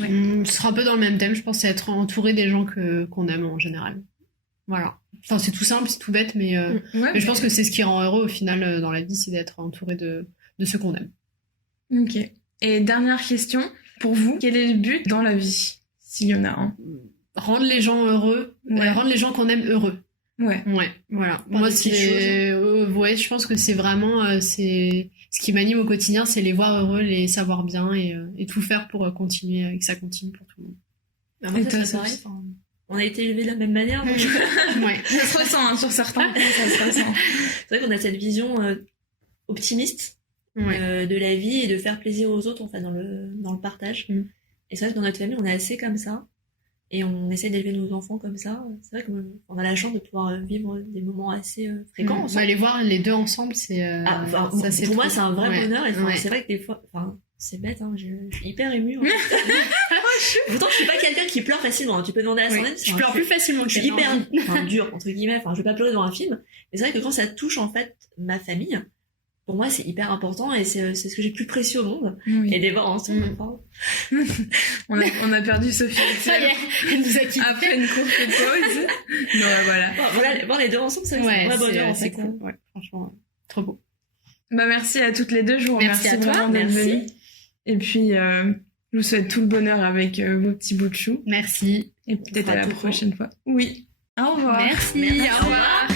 Ouais. Ce sera un peu dans le même thème, je pense, c'est être entouré des gens qu'on aime en général. Voilà. Enfin, c'est tout simple, c'est tout bête, mais je pense que c'est ce qui rend heureux au final dans la vie, c'est d'être entouré de ceux qu'on aime. Ok. Et dernière question, pour vous, quel est le but dans la vie, s'il y en a un? Rendre les gens heureux, rendre les gens qu'on aime heureux. Ouais, voilà. Moi, je pense que c'est vraiment c'est ce qui m'anime au quotidien, c'est les voir heureux, les savoir bien et tout faire pour continuer, que ça continue pour tout le monde. Moi, ça, c'est pareil. On a été élevés de la même manière. Donc... ça se ressent sur certains points, ça se ressent. C'est vrai qu'on a cette vision optimiste de la vie et de faire plaisir aux autres, dans le partage. Et c'est vrai que dans notre famille, on est assez comme ça. Et on essaie d'élever nos enfants comme ça. C'est vrai qu'on a la chance de pouvoir vivre des moments assez fréquents. Les voir les deux ensemble, c'est... pour moi, c'est un vrai bonheur. Et c'est vrai que des fois... c'est bête, hein, je suis hyper émue. Pourtant, je suis pas quelqu'un qui pleure facilement. Tu peux demander à Sandrine. Je pleure plus facilement que je suis hyper dur, entre guillemets. Je vais pas pleurer devant un film. Mais c'est vrai que quand ça touche, en fait, ma famille... Pour moi, c'est hyper important et c'est ce que j'ai de plus précieux au monde. Oui. Et les voir ensemble, on a perdu Sophie. Ça y est, elle nous a quittés. Après une courte pause. Voilà, voir les deux ensemble, c'est un vrai bonheur, en fait. C'est cool. Ouais, franchement, trop beau. Merci à toutes les deux. Je vous remercie vraiment d'être venues. Et puis, je vous souhaite tout le bonheur avec vos petits bouts de chou. Merci. Et peut-être à la prochaine fois. Oui. Au revoir. Merci. Au revoir.